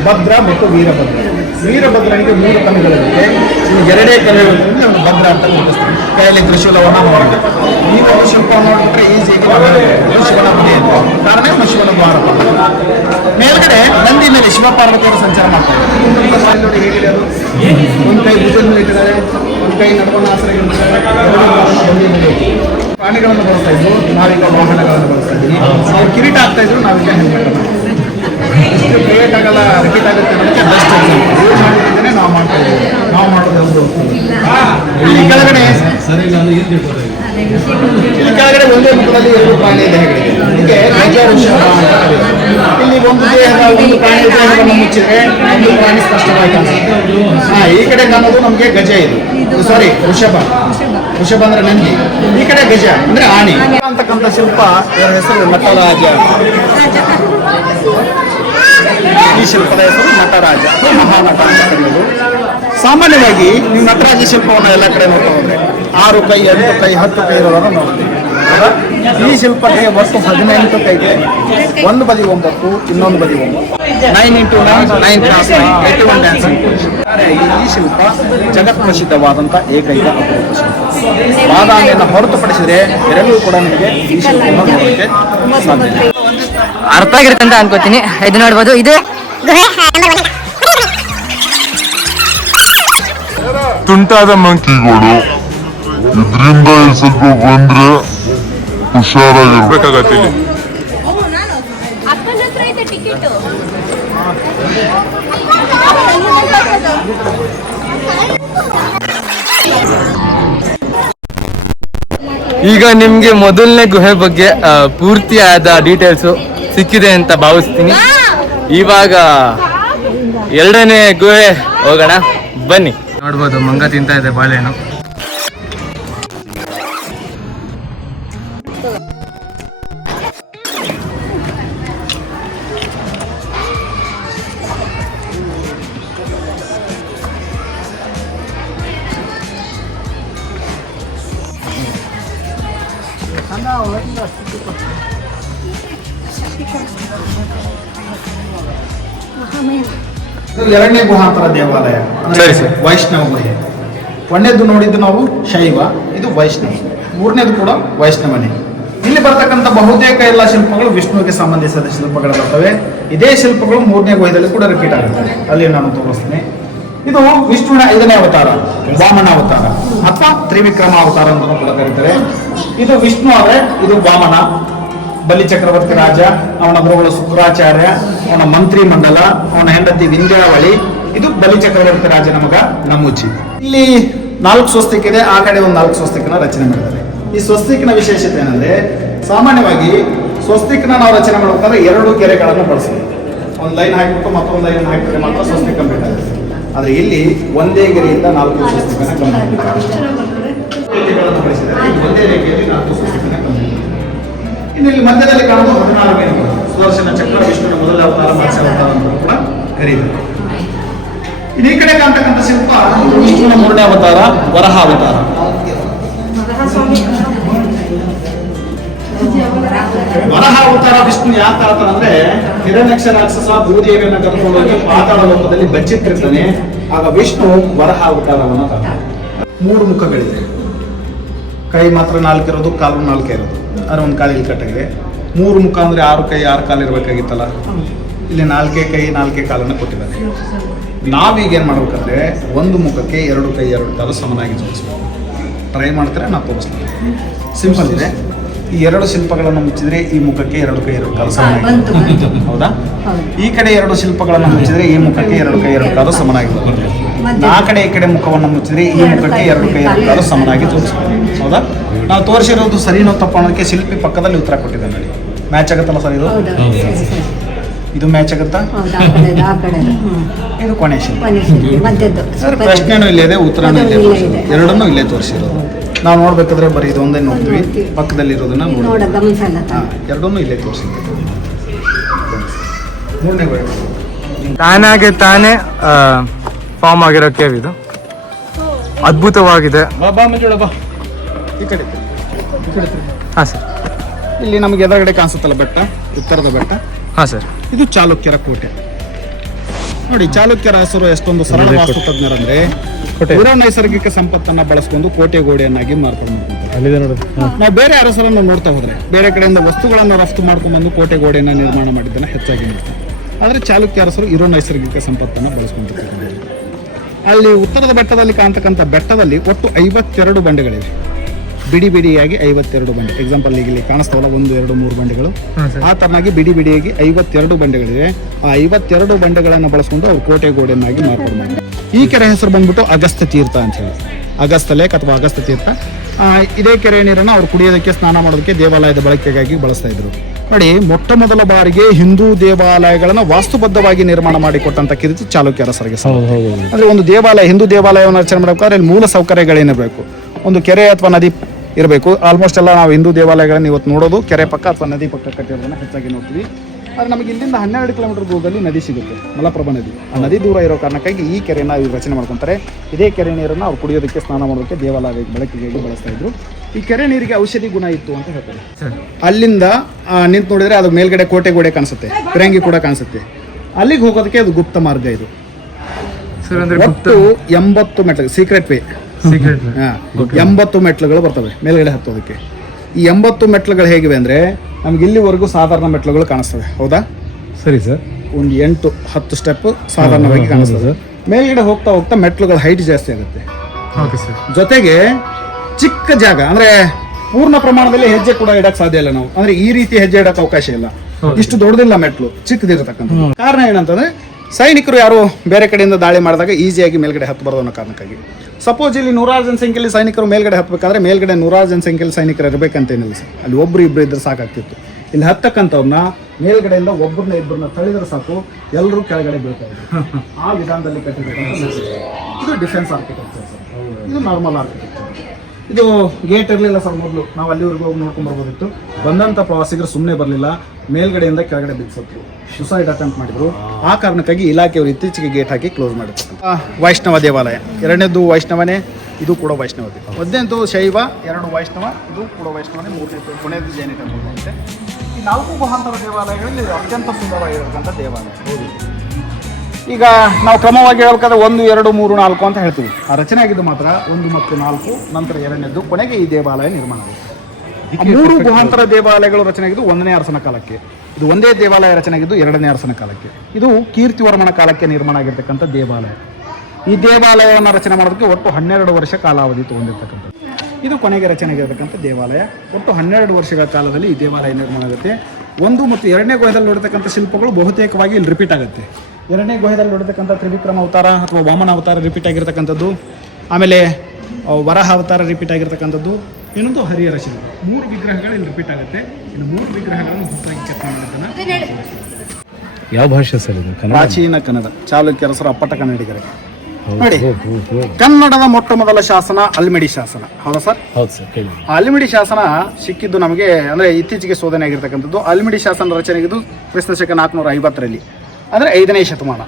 ಭದ್ರ ಮತ್ತು ವೀರಭದ್ರ ವೀರಭದ್ರನಿಗೆ ಮೂರು ಕಣಗಳಿರುತ್ತೆ ಎರಡೇ ಕಣಗಳಿಂದ ಭದ್ರ ಅಂತ ಗುರುತಿಸ್ತಾನೆ ಕೈಯಲ್ಲಿ ತ್ರಿಶೂಲವನ್ನ ಮಾಡಿದೆ ಈ ಒಂದು ಶಿಲ್ಪ ನೋಡಿಬಿಟ್ರೆ ಈಸಿಯಾಗಿ ಶಿವನ ಮನೆ ಕಾರಣ ಇವನು ಶಿವನ ದ್ವಾರಪಾಲಕ ಮೇಲ್ಗಡೆ ನಂದಿ ಮೇಲೆ ಶಿವ ಪಾರ್ವತಿಯವರು ಸಂಚಾರ ಮಾಡ್ತಾರೆ. ನೋಡಿ ಹೇಗಿದೆ ಅದು? ಕೈ ಇಟ್ಟಿದ್ದಾರೆ. ಒಂದು ಕೈ ನಡ್ಕೊಂಡು ಆಸರೆ ಪ್ರಾಣಿಗಳನ್ನು ಬಳಸ್ತಾ ಇದ್ರು. ನಾವೀಗ ವಾಹನಗಳನ್ನು ಬಳಸ್ತಾ ಇದ್ದೀವಿ. ಕಿರೀಟ ಆಗ್ತಾ ಇದ್ರು ನಾವೀಗ ಹೆಲ್ಮೆಟ್ ಎಷ್ಟು ಕ್ರಿಯೇಟ್ ಆಗಲ್ಲ ರಿಪೀಟ್ ಆಗುತ್ತೆ ಅನ್ನೋದಕ್ಕೆ ಬೆಸ್ಟ್ ಎಕ್ಸಾಂಪಲ್ ನಾವು ಮಾಡ್ತಾ ಇದ್ದೀವಿ. ನಾವು ಮಾಡೋದು ಒಂದು ಇಲ್ಲಿ. ಕೆಳಗಡೆ. ಇಲ್ಲಿ ಕೆಳಗಡೆ ಒಂದೇ ಮುಖದಲ್ಲಿ ಎರಡು ಪ್ರಾಣಿ ದೇಹಗಳಿದೆ ಹೀಗೆ ಅಂತ ಇಲ್ಲಿ ಒಂದು ದೇಹದ ಒಂದು ಪ್ರಾಣಿ ದೇಹವನ್ನು ಮುಚ್ಚಿದ್ರೆ ಒಂದು ಪ್ರಾಣಿ ಸ್ಪಷ್ಟವಾಗಿ ಕಾಣಿಸುತ್ತೆ ಹಾ ಈ ಕಡೆ ಕಾಣೋದು ನಮಗೆ ಗಜ ಇದು. ಸಾರಿ ವೃಷಭ ವೃಷಭ ಅಂದ್ರೆ ನಂದಿ. ಈ ಕಡೆ ಗಜ ಅಂದ್ರೆ ಆಣಿ ಅಂತಕ್ಕಂಥ ಶಿಲ್ಪ ಇವರ ಹೆಸರು ನಟರಾಜ ಈ ಶಿಲ್ಪದ ಹೆಸರು ನಟರಾಜ ಮಹಾನಟ ಅಂತ ಕರೆಯೋದು ಸಾಮಾನ್ಯವಾಗಿ ನೀವು ನಟರಾಜ ಶಿಲ್ಪವನ್ನು ಎಲ್ಲ ಕಡೆ ನೋಡ್ತಾ ಹೋದ್ರೆ ಆರು ಕೈ, ಎಂಟು ಕೈ, ಹತ್ತು ಕೈ ಇರೋದನ್ನು ನೋಡ್ತೀವಿ? ಈ ಶಿಲ್ಪಕ್ಕೆ ಒಟ್ಟು ಹದಿನೆಂಟು ಇದೆ. ಒಂದು ಬದಿ ಒಂಬತ್ತು, ಇನ್ನೊಂದು ಬದಿ ಒಂಬತ್ತು. Nine into nine nine class eighty one dancing ಈ ಶಿಲ್ಪ ಜಗತ್ ಪ್ರಸಿದ್ಧವಾದಂಥ ಏಕೈಕ ಅಪರೂಪ ಶಿಲ್ಪ. ಹೊರತುಪಡಿಸಿದರೆ ಎರಡೂ ಕೂಡ ನಿಮಗೆ ಈ ಶಿಲ್ಪವನ್ನು ನೋಡೋಕ್ಕೆ ಸಾಧ್ಯ. ಅರ್ಥ ಆಗಿರುತ್ತೆ ಅಂತ ಅನ್ಕೋತೀನಿ. ಇದು ನೋಡ್ಬೋದು ಇದು ತುಂಟಾದ ಮಂಕಿಗಳು. ಇದರಿಂದ ಸ್ವಲ್ಪ ಬಂದ್ರೆ ಹುಷಾರಾಗಿರ್ಬೇಕಾಗತ್ತೆ ಈಗ ನಿಮ್ಗೆ ಮೊದಲನೇ ಗುಹೆ ಬಗ್ಗೆ ಪೂರ್ತಿ ಪೂರ್ತಿಯಾದ ಡೀಟೇಲ್ಸ್ ಸಿಕ್ಕಿದೆ ಅಂತ ಭಾವಿಸ್ತೀನಿ. ಇವಾಗ ಎರಡನೇ ಗುಹೆ ಹೋಗೋಣ. ಬನ್ನಿ. ನೋಡ್ಬೋದು ಮಂಗ ತಿಂತಾ ಇದೆ ಬಾಳೆಹಣ್ಣು. ಇದು ಎರಡನೇ ಗುಹಾಂತರ ದೇವಾಲಯ. ಅಂದ್ರೆ ಸರಿ, ಸರ್. ವೈಷ್ಣವ ಗುಹೆ. ಒಂದನೇದು ನೋಡಿದ್ದು ನಾವು ಶೈವ ಇದು ವೈಷ್ಣವ. ಮೂರನೇದು ಕೂಡ ವೈಷ್ಣವನೇ. ಇಲ್ಲಿ ಬರ್ತಕ್ಕಂಥ ಬಹುತೇಕ ಎಲ್ಲ ಶಿಲ್ಪಗಳು ವಿಷ್ಣುವಿಗೆ ಸಂಬಂಧಿಸಿದ ಶಿಲ್ಪಗಳು ಬರ್ತವೆ. ಇದೇ ಶಿಲ್ಪಗಳು ಮೂರನೇ ಗುಹೆಯಲ್ಲಿ ಕೂಡ ರಿಪೀಟ್ ಆಗುತ್ತೆ. ಅಲ್ಲಿ ನಾನು ತೋರಿಸ್ತೀನಿ. ಇದು ವಿಷ್ಣುವಿನ ಐದನೇ ಅವತಾರ ವಾಮನ ಅವತಾರ ಅಥವಾ ತ್ರಿವಿಕ್ರಮ ಅವತಾರ ಅಂತ ಕೂಡ ಕರೀತಾರೆ. ಇದು ವಿಷ್ಣು ಆದರೆ ಇದು ವಾಮನ. ಬಲಿ ಚಕ್ರವರ್ತಿ ರಾಜ ಅವನ ಗುರುಗಳು ಶುಕ್ರಾಚಾರ್ಯ ಅವನ ಮಂತ್ರಿ ಮಂಡಲ ಅವನ ಹೆಂಡತಿ ವಿಂಧ್ಯಾವಳಿ. ಇದು ಬಲಿ ಚಕ್ರವರ್ತಿ ರಾಜ ಮಗ ನಮೂಜಿ ಇಲ್ಲಿ ನಾಲ್ಕು ಸ್ವಸ್ತಿಕ್ ಇದೆ ಆ ಕಡೆ ಒಂದು ನಾಲ್ಕು ಸ್ವಸ್ತಿಕನ ರಚನೆ ಮಾಡಿದ್ದಾರೆ. ಈ ಸ್ವಸ್ತಿಕ್ನ ವಿಶೇಷತೆ ಏನಂದ್ರೆ ಸಾಮಾನ್ಯವಾಗಿ ಸ್ವಸ್ತಿಕ್ನ ನಾವು ರಚನೆ ಮಾಡಬೇಕಾದ್ರೆ ಎರಡು ಗೆರೆಗಳನ್ನು ಬಳಸ್ತೀವಿ. ಒಂದು ಲೈನ್ ಹಾಕಿಬಿಟ್ಟು ಮತ್ತೊಂದು ಲೈನ್ ಹಾಕಿದ್ರೆ ಮಾತ್ರ ಸ್ವಸ್ತಿ ಕಂಪ್ಲೀಟ್ ಆಗುತ್ತೆ ಆದ್ರೆ ಇಲ್ಲಿ ಒಂದೇ ಗೆರೆಯಿಂದ ನಾಲ್ಕು ಸ್ವಸ್ತಿಕನ ಕಂಪ್ಲೀಟ್ ಒಂದೇ ರೇಖೆಯಲ್ಲಿ ನಾಲ್ಕು ಸ್ವಸ್ತಿಕನ ಇನ್ನು ಇಲ್ಲಿ ಮಧ್ಯದಲ್ಲಿ ಕಾಣುವ ಹದಿನಾರನೇ ಸುದರ್ಶನ ಚಕ್ರ ವಿಷ್ಣುವಿನ ಮೊದಲ ಅವತಾರ ಮತ್ಸ್ಯ ಅವತಾರ ಅಂತ ಕೂಡ ಕರೀತಾರೆ. ಇನ್ನು ಈ ಕಡೆ ಕಾಣ್ತಕ್ಕಂಥ ಶಿಲ್ಪ ವಿಷ್ಣುವಿನ ಮೂರನೇ ಅವತಾರ, ವರಹ ಅವತಾರ. ವರಹ ಅವತಾರ ವಿಷ್ಣು ಯಾವ ತರ ಅಂದ್ರೆ ಹಿರಣ್ಯಕ್ಷ ರಾಕ್ಷಸ ಭೂದೇವಿಯನ್ನ ಕರ್ಕೊಂಡು ಹೋಗಿ ಪಾತಾಳ ಲೋಕದಲ್ಲಿ ಬಚ್ಚಿಟ್ಟಿರ್ತಾನೆ ಆಗ ವಿಷ್ಣು ವರಹ ಅವತಾರವನ್ನು ತಾಳ್ತಾನೆ ಮೂರು ಮುಖಗಳಿದೆ. ಕೈ ಮಾತ್ರ ನಾಲ್ಕಿರೋದು, ಕಾಲು ನಾಲ್ಕೇ ಇರೋದು. ಅದ್ರ ಒಂದು ಕಾಲು ಇಲ್ಲಿ ಕಟ್ಟಾಗಿದೆ ಮೂರು ಮುಖ ಅಂದರೆ ಆರು ಕೈ ಆರು ಕಾಲು ಇರಬೇಕಾಗಿತ್ತಲ್ಲ? ಇಲ್ಲಿ ನಾಲ್ಕೇ ಕೈ ನಾಲ್ಕೇ ಕಾಲನ್ನು ಕೊಟ್ಟಿದ್ದಾರೆ. ನಾವೀಗ ಏನು ಮಾಡ್ಬೇಕಂದ್ರೆ ಒಂದು ಮುಖಕ್ಕೆ ಎರಡು ಕೈ ಎರಡು ಕಾಲು ಸಮನಾಗಿ ಜೋಡಿಸ್ಬೇಕು. ಟ್ರೈ ಮಾಡ್ತಾರೆ? ನಾವು ತೋರಿಸ್ತೀನಿ. ಸಿಂಪಲ್ ಇದೆ. ಈ ಎರಡು ಶಿಲ್ಪಗಳನ್ನು ಮುಚ್ಚಿದ್ರೆ ಈ ಮುಖಕ್ಕೆ ಎರಡು ಕೈ ಎರಡು ಕಾಲು ಸಮನಾಗಿ ಹೌದಾ? ಈ ಕಡೆ ಎರಡು ಶಿಲ್ಪಗಳನ್ನು ಮುಚ್ಚಿದ್ರೆ ಈ ಮುಖಕ್ಕೆ ಎರಡು ಕೈ ಎರಡು ಕಾಲು ಸಮನಾಗಿ ಆ ಕಡೆ ಈ ಕಡೆ ಮುಖವನ್ನು ಮುಚ್ಚಿದ್ರೆ ಈ ಮುಖಕ್ಕೆ ಎರಡು ಕೈ ಎರಡು ಕಾಲು ಸಮನಾಗಿ ತೋರಿಸ್ಬೇಕು ಹೌದಾ? ನಾವು ತೋರಿಸಿರೋದು ಸರಿನೋ ತಪ್ಪು ಅನ್ನೋದಕ್ಕೆ ಶಿಲ್ಪಿ ಪಕ್ಕದಲ್ಲಿ ಉತ್ತರ ಕೊಟ್ಟಿದ್ದೆ ನೋಡಿ. ಮ್ಯಾಚ್ ಆಗುತ್ತಲ್ಲ ಸರ್ ಇದು? ಇದು ಮ್ಯಾಚ್ ಆಗುತ್ತಾ? ಇದು ಕೊನೆ ಶಿಲ್ಪ. ಮಧ್ಯದ್ದು. ಸರ್ ಪ್ರಶ್ನೆನೂ ಇಲ್ಲೇ ಇದೆ ಉತ್ತರನೂ ಇಲ್ಲೇ ಎರಡನ್ನೂ ಇಲ್ಲೇ ತೋರಿಸಿರೋದು. ನಾವು ನೋಡ್ಬೇಕಾದ್ರೆ ಬರೀ ಇದೊಂದೇ ನೋಡ್ತೀವಿ. ಪಕ್ಕದಲ್ಲಿ ಇರೋದನ್ನ ನೋಡ ಎರಡನ್ನೂ ಇಲ್ಲೇ ತೋರಿಸಿದ್ದೆ. ತಾನಾಗೆ ತಾನೇ ಫಾರ್ಮ್ ಆಗಿರೋ ಕೇವ್ ಇದು. ಅದ್ಭುತವಾಗಿದೆ. ಬಾ ಬಾ ಮಂಜುಳ ಬಾ. ಈ ಕಡೆ ಈ ಹಾಂ ಸರ್. ಇಲ್ಲಿ ನಮಗೆ ಎದುರುಗಡೆ ಕಾಣಿಸುತ್ತಲ್ಲ ಬೆಟ್ಟ ಉತ್ತರದ ಬೆಟ್ಟ? ಹಾ ಸರ್. ಇದು ಚಾಲುಕ್ಯರ ಕೋಟೆ. ನೋಡಿ ಚಾಲುಕ್ಯರ ಹೆಸರು ಎಷ್ಟೊಂದು ಸರಳ ವಾಸ್ತುತಜ್ಞರಂದ್ರೆ ಪುರ ನೈಸರ್ಗಿಕ ಸಂಪತ್ತನ್ನ ಬಳಸ್ಕೊಂಡು ಕೋಟೆ ಗೋಡೆಯನ್ನಾಗಿ ಮಾಡ್ಕೊಂತಾರೆ. ನಾವು ಬೇರೆ ಅರಸರನ್ನು ನೋಡ್ತಾ ಹೋದ್ರೆ ಬೇರೆ ಕಡೆಯಿಂದ ವಸ್ತುಗಳನ್ನು ರಫ್ತು ಮಾಡ್ಕೊಂಡು ಬಂದು ಕೋಟೆ ಗೋಡೆಯನ್ನ ನಿರ್ಮಾಣ ಮಾಡಿದ್ದನ್ನ ಹೆಚ್ಚಾಗಿ ನೋಡ್ತಾರೆ. ಆದ್ರೆ ಚಾಲುಕ್ಯ ಅರಸರು ಇರೋ ನೈಸರ್ಗಿಕ ಸಂಪತ್ತನ್ನ ಬಳಸ್ಕೊಂಡಿರ್ತಾರೆ. ಅಲ್ಲಿ ಉತ್ತರದ ಬೆಟ್ಟದಲ್ಲಿ ಕಾಣ್ತಕ್ಕಂಥ ಬೆಟ್ಟದಲ್ಲಿ ಒಟ್ಟು ಐವತ್ತೆರಡು ಬಂಡೆಗಳಿವೆ. ಬಿಡಿ ಬಿಡಿಯಾಗಿ ಐವತ್ತೆರಡು ಬಂಡೆ. ಎಕ್ಸಾಂಪಲ್ ಈಗ ಇಲ್ಲಿ ಕಾಣಿಸ್ತಾವಲ್ಲ ಒಂದು ಎರಡು ಮೂರು ಬಂಡೆಗಳು. ಆ ತರನಾಗಿ ಬಿಡಿ ಬಿಡಿಯಾಗಿ ಐವತ್ತೆರಡು ಬಂಡೆಗಳಿವೆ. ಆ ಐವತ್ತೆರಡು ಬಂಡೆಗಳನ್ನು ಬಳಸ್ಕೊಂಡು ಅವ್ರು ಕೋಟೆ ಗೋಡೆಯನ್ನಾಗಿ ಮಾರ್ಪಾಡು ಮಾಡಿದ್ದಾರೆ ಈ ಕೆರೆ ಹೆಸರು ಬಂದ್ಬಿಟ್ಟು ಅಗಸ್ತ ತೀರ್ಥ ಅಂತ ಹೇಳಿ. ಅಗಸ್ತ ಲೇಕ್ ಅಥವಾ ಅಗಸ್ತ ತೀರ್ಥ. ಇದೇ ಕೆರೆ ನೀರನ್ನು ಅವ್ರು ಕುಡಿಯೋದಕ್ಕೆ ಸ್ನಾನ ಮಾಡೋದಕ್ಕೆ ದೇವಾಲಯದ ಬಳಕೆಗಾಗಿ ಬಳಸ್ತಾ ಇದ್ರು. ನೋಡಿ ಮೊಟ್ಟ ಮೊದಲ ಬಾರಿಗೆ ಹಿಂದೂ ದೇವಾಲಯಗಳನ್ನು ವಾಸ್ತುಬದ್ಧವಾಗಿ ನಿರ್ಮಾಣ ಮಾಡಿಕೊಟ್ಟಂತ ಕೀರ್ತಿ ಚಾಲುಕ್ಯ ಅರಸರಿಗೆ. ಅಂದ್ರೆ ಒಂದು ದೇವಾಲಯ ಹಿಂದೂ ದೇವಾಲಯವನ್ನು ರಚನೆ ಮಾಡಬೇಕಾದ್ರೆ ಮೂಲ ಮೂಲ ಸೌಕರ್ಯಗಳೇನಿರಬೇಕು ಒಂದು ಕೆರೆ ಅಥವಾ ನದಿ ಇರಬೇಕು. ಆಲ್ಮೋಸ್ಟ್ ಎಲ್ಲ ನಾವು ಹಿಂದೂ ದೇವಾಲಯಗಳನ್ನು ಇವತ್ತು ನೋಡೋದು. ಕೆರೆ ಪಕ್ಕ ಅಥವಾ ನದಿ ಪಕ್ಕ ಕಟ್ಟಿರೋದನ್ನ ಹೆಚ್ಚಾಗಿ ನೋಡ್ತೀವಿ. ಆದರೆ ನಮಗೆ ಇಲ್ಲಿಂದ ಹನ್ನೆರಡು ಕಿಲೋಮೀಟರ್ ದೂರದಲ್ಲಿ ನದಿ ಸಿಗುತ್ತೆ ಮಲಪ್ರಭಾ ನದಿ. ಆ ನದಿ ದೂರ ಇರೋ ಕಾರಣಕ್ಕಾಗಿ ಈ ಕೆರೆನ ಇವ್ರು ರಚನೆ ಮಾಡ್ಕೊತಾರೆ. ಇದೇ ಕೆರೆ ನೀರನ್ನು ಅವ್ರು ಕುಡಿಯೋದಕ್ಕೆ ಸ್ನಾನ ಮಾಡೋದಕ್ಕೆ ದೇವಾಲಯ ಬಳಕೆಗಾಗಿ ಬಳಸ್ತಾ ಇದ್ರು. ಈ ಕೆರೆ ನೀರಿಗೆ ಔಷಧಿ ಗುಣ ಇತ್ತು ಅಂತ ಹೇಳ್ತಾರೆ. ಅಲ್ಲಿಂದ ನಿಂತು ನೋಡಿದರೆ ಅದು ಮೇಲ್ಗಡೆ ಕೋಟೆ ಗೋಡೆ ಕಾಣಿಸುತ್ತೆ. ಫಿರಂಗಿ ಕೂಡ ಕಾಣಿಸುತ್ತೆ. ಅಲ್ಲಿಗೆ ಹೋಗೋದಕ್ಕೆ ಅದು ಗುಪ್ತ ಮಾರ್ಗ ಇದು. ಒಟ್ಟು ಎಂಬತ್ತು ಮೆಟ್ಲು ಸೀಕ್ರೆಟ್ ವೇ ಎಂಬತ್ತು ಮೆಟ್ಲುಗಳು ಬರ್ತವೆ ಮೇಲ್ಗಡೆ ಹತ್ತೋದಕ್ಕೆ. ಈ ಎಂಬತ್ತು ಮೆಟ್ಲುಗಳು ಹೇಗಿವೆ ಅಂದ್ರೆ ನಮ್ಗೆ ಇಲ್ಲಿವರೆಗೂ ಸಾಧಾರಣ ಮೆಟ್ಲುಗಳು ಕಾಣಿಸ್ತವೆ ಹೌದಾ? ಸರಿ ಸರ್. ಒಂದು ಎಂಟು ಹತ್ತು ಸ್ಟೆಪ್ ಸಾಧಾರಣವಾಗಿ ಕಾಣಿಸ್ತದೆ ಮೇಲ್ಗಡೆ ಹೋಗ್ತಾ ಹೋಗ್ತಾ ಮೆಟ್ಲುಗಳ ಹೈಟ್ ಜಾಸ್ತಿ ಆಗುತ್ತೆ. ಜೊತೆಗೆ ಚಿಕ್ಕ ಜಾಗ ಅಂದ್ರೆ ಪೂರ್ಣ ಪ್ರಮಾಣದಲ್ಲಿ ಹೆಜ್ಜೆ ಕೂಡ ಇಡಕ್ ಸಾಧ್ಯ ಇಲ್ಲ ನಾವು. ಅಂದ್ರೆ ಈ ರೀತಿ ಹೆಜ್ಜೆ ಇಡಕ್ ಅವಕಾಶ ಇಲ್ಲ. ಇಷ್ಟು ದೊಡ್ಡದಿಲ್ಲ ಮೆಟ್ಲು ಚಿಕ್ಕದಿರತಕ್ಕಂಥ ಕಾರಣ ಏನಂತಂದ್ರೆ ಸೈನಿಕರು ಯಾರು ಬೇರೆ ಕಡೆಯಿಂದ ದಾಳಿ ಮಾಡಿದಾಗ ಈಸಿಯಾಗಿ ಮೇಲ್ಗಡೆ ಹತ್ತಬಾರ್ದು ಅನ್ನೋ ಕಾರಣಕ್ಕಾಗಿ. ಸಪೋಸ್ ಇಲ್ಲಿ ನೂರಾರು ಜನ ಸಂಖ್ಯೆಯಲ್ಲಿ ಸೈನಿಕರು ಮೇಲ್ಗಡೆ ಹತ್ತಬೇಕಾದ್ರೆ ಮೇಲ್ಗಡೆ ನೂರಾರು ಜನ ಸಂಖ್ಯೆಯಲ್ಲಿ ಸೈನಿಕರು ಇರಬೇಕಂತೇನಿಲ್ಲ ಸರ್. ಅಲ್ಲಿ ಒಬ್ಬರು ಇಬ್ಬರು ಇದ್ರೆ ಸಾಕಾಗ್ತಿತ್ತು. ಇಲ್ಲಿ ಹತ್ತಕ್ಕಂಥವ್ರನ್ನ ಮೇಲ್ಗಡೆಯಿಂದ ಒಬ್ಬರನ್ನ ಇಬ್ಬರನ್ನ ತಳಿದ್ರೆ ಸಾಕು ಎಲ್ಲರೂ ಕೆಳಗಡೆ ಬೀಳ್ತಾ ಆ ವಿಧಾನದಲ್ಲಿ ಕಟ್ಟಿರ್ತಕ್ಕಂಥ ಇದು ಡಿಫೆನ್ಸ್ ಆರ್ಕಿಟೆಕ್ಚರ್ ಸರ್. ಇದು ನಾರ್ಮಲ್ ಆರ್ಕಿಟೆಕ್ಚರ್ ಇದು ಗೇಟ್ ಇರಲಿಲ್ಲ ಸರ್ ಮೊದಲು. ನಾವು ಅಲ್ಲಿವರೆಗೂ ಹೋಗಿ ನೋಡ್ಕೊಂಡು ಬರ್ಬೋದಿತ್ತು. ಬಂದಂಥ ಪ್ರವಾಸಿಗರು ಸುಮ್ಮನೆ ಬರಲಿಲ್ಲ. ಮೇಲ್ಗಡೆಯಿಂದ ಕೆಳಗಡೆ ಬಿಡಿಸತ್ರು ಸುಸೈಡ್ ಅಟೆಂಪ್ಟ್ ಮಾಡಿದ್ರು. ಆ ಕಾರಣಕ್ಕಾಗಿ ಇಲಾಖೆಯವರು ಇತ್ತೀಚೆಗೆ ಗೇಟ್ ಹಾಕಿ ಕ್ಲೋಸ್ ಮಾಡಿದ್ರು. ವೈಷ್ಣವ ದೇವಾಲಯ. ಎರಡನೇದು ವೈಷ್ಣವನೇ, ಇದು ಕೂಡ ವೈಷ್ಣವ ವೈಷ್ಣವತೆ ಮೊದಲನೇದು ಶೈವ, ಎರಡು ವೈಷ್ಣವ, ಇದು ಕೂಡ ವೈಷ್ಣವನೇ, ಮೂರನೇದು ಕೊನೆಯದು ಜೈನ ಟೆಂಪಲ್ ಬರುತ್ತೆ ಈ ನಾಲ್ಕು ಮಹಾಂತರ ದೇವಾಲಯಗಳಲ್ಲಿ ಅತ್ಯಂತ ಸುಂದರವಾಗಿರತಕ್ಕಂಥ ದೇವಾಲಯ. ಹೌದು ಈಗ ನಾವು ಕ್ರಮವಾಗಿ ಹೇಳ್ಬೇಕಾದ್ರೆ ಒಂದು ಎರಡು ಮೂರು ನಾಲ್ಕು ಅಂತ ಹೇಳ್ತೀವಿ. ಆ ರಚನೆ ಆಗಿದ್ದು ಮಾತ್ರ ಒಂದು ಮತ್ತು ನಾಲ್ಕು ನಂತರ ಎರಡನೇದ್ದು ಕೊನೆಗೆ ಈ ದೇವಾಲಯ ನಿರ್ಮಾಣ ಮೂರು ಗುಹಾಂತರ ದೇವಾಲಯಗಳು ರಚನೆ ಆಗಿದ್ದು ಒಂದನೇ ಅರಸನ ಕಾಲಕ್ಕೆ. ಇದು ಒಂದೇ ದೇವಾಲಯ ರಚನೆ ಆಗಿದ್ದು ಎರಡನೇ ಅರಸನ ಕಾಲಕ್ಕೆ. ಇದು ಕೀರ್ತಿವರ್ಮನ ಕಾಲಕ್ಕೆ ನಿರ್ಮಾಣ ಆಗಿರ್ತಕ್ಕಂಥ ದೇವಾಲಯ. ಈ ದೇವಾಲಯವನ್ನು ರಚನೆ ಮಾಡೋದಕ್ಕೆ ಒಟ್ಟು ಹನ್ನೆರಡು ವರ್ಷ ಕಾಲಾವಧಿ ತಗೊಂಡಿರ್ತಕ್ಕಂಥದ್ದು. ಇದು ಕೊನೆಗೆ ರಚನೆ ಆಗಿರತಕ್ಕಂಥ ದೇವಾಲಯ. ಒಟ್ಟು ಹನ್ನೆರಡು ವರ್ಷಗಳ ಕಾಲದಲ್ಲಿ ಈ ದೇವಾಲಯ ನಿರ್ಮಾಣ ಆಗುತ್ತೆ. ಒಂದು ಮತ್ತು ಎರಡನೇ ಗುಹೆದಲ್ಲಿ ನೋಡ್ತಕ್ಕಂಥ ಶಿಲ್ಪಗಳು ಬಹುತೇಕವಾಗಿ ಇಲ್ಲಿ ರಿಪೀಟ್ ಆಗುತ್ತೆ. ಎರಡನೇ ಗುಹೆದಲ್ಲಿ ನೋಡಿರ್ತಕ್ಕಂಥ ತ್ರಿವಿಕ್ರಮ ಅವತಾರ ಅಥವಾ ವಾಮನ ಅವತಾರ ರಿಪೀಟ್ ಆಗಿರ್ತಕ್ಕಂಥದ್ದು. ಆಮೇಲೆ ವರಹ ಅವತಾರ ರಿಪೀಟ್ ಆಗಿರ್ತಕ್ಕಂಥದ್ದು. ಇನ್ನೊಂದು ಹರಿಯ ಶಿಲ್ಪ ಮೂರು ವಿಗ್ರಹಗಳು ಇಲ್ಲಿ ರಿಪೀಟ್ ಆಗುತ್ತೆ. ಇನ್ನು ಮೂರು ವಿಗ್ರಹಗಳನ್ನು ಹೊಸದಾಗಿ ಚೆಕ್ ಯಾವ ಭಾಷೆ ಸರ್ ಇದು? ಪ್ರಾಚೀನ ಕನ್ನಡ. ಚಾಲುಕ್ಯರಸರ ಅಪ್ಪಟ ಕನ್ನಡಿಗರೇ. ನೋಡಿ ಕನ್ನಡದ ಮೊಟ್ಟ ಮೊದಲ ಶಾಸನ ಅಲ್ಮಿಡಿ ಶಾಸನ. ಹೌದಾ ಸರ್? ಹೌದು ಸರ್ ಅಲ್ಮಿಡಿ ಶಾಸನ ಸಿಕ್ಕಿದ್ದು ನಮಗೆ ಅಂದ್ರೆ ಇತ್ತೀಚೆಗೆ ಶೋಧನೆ ಆಗಿರ್ತಕ್ಕಂಥದ್ದು. ಅಲ್ಮಿಡಿ ಶಾಸನ ರಚನೆಗಿದ್ದು ಕ್ರಿಸ್ತ ಶಕ ನಾಲ್ಕುನೂರ ಐವತ್ತರಲ್ಲಿ. ಅಂದ್ರೆ ಐದನೇ ಶತಮಾನ.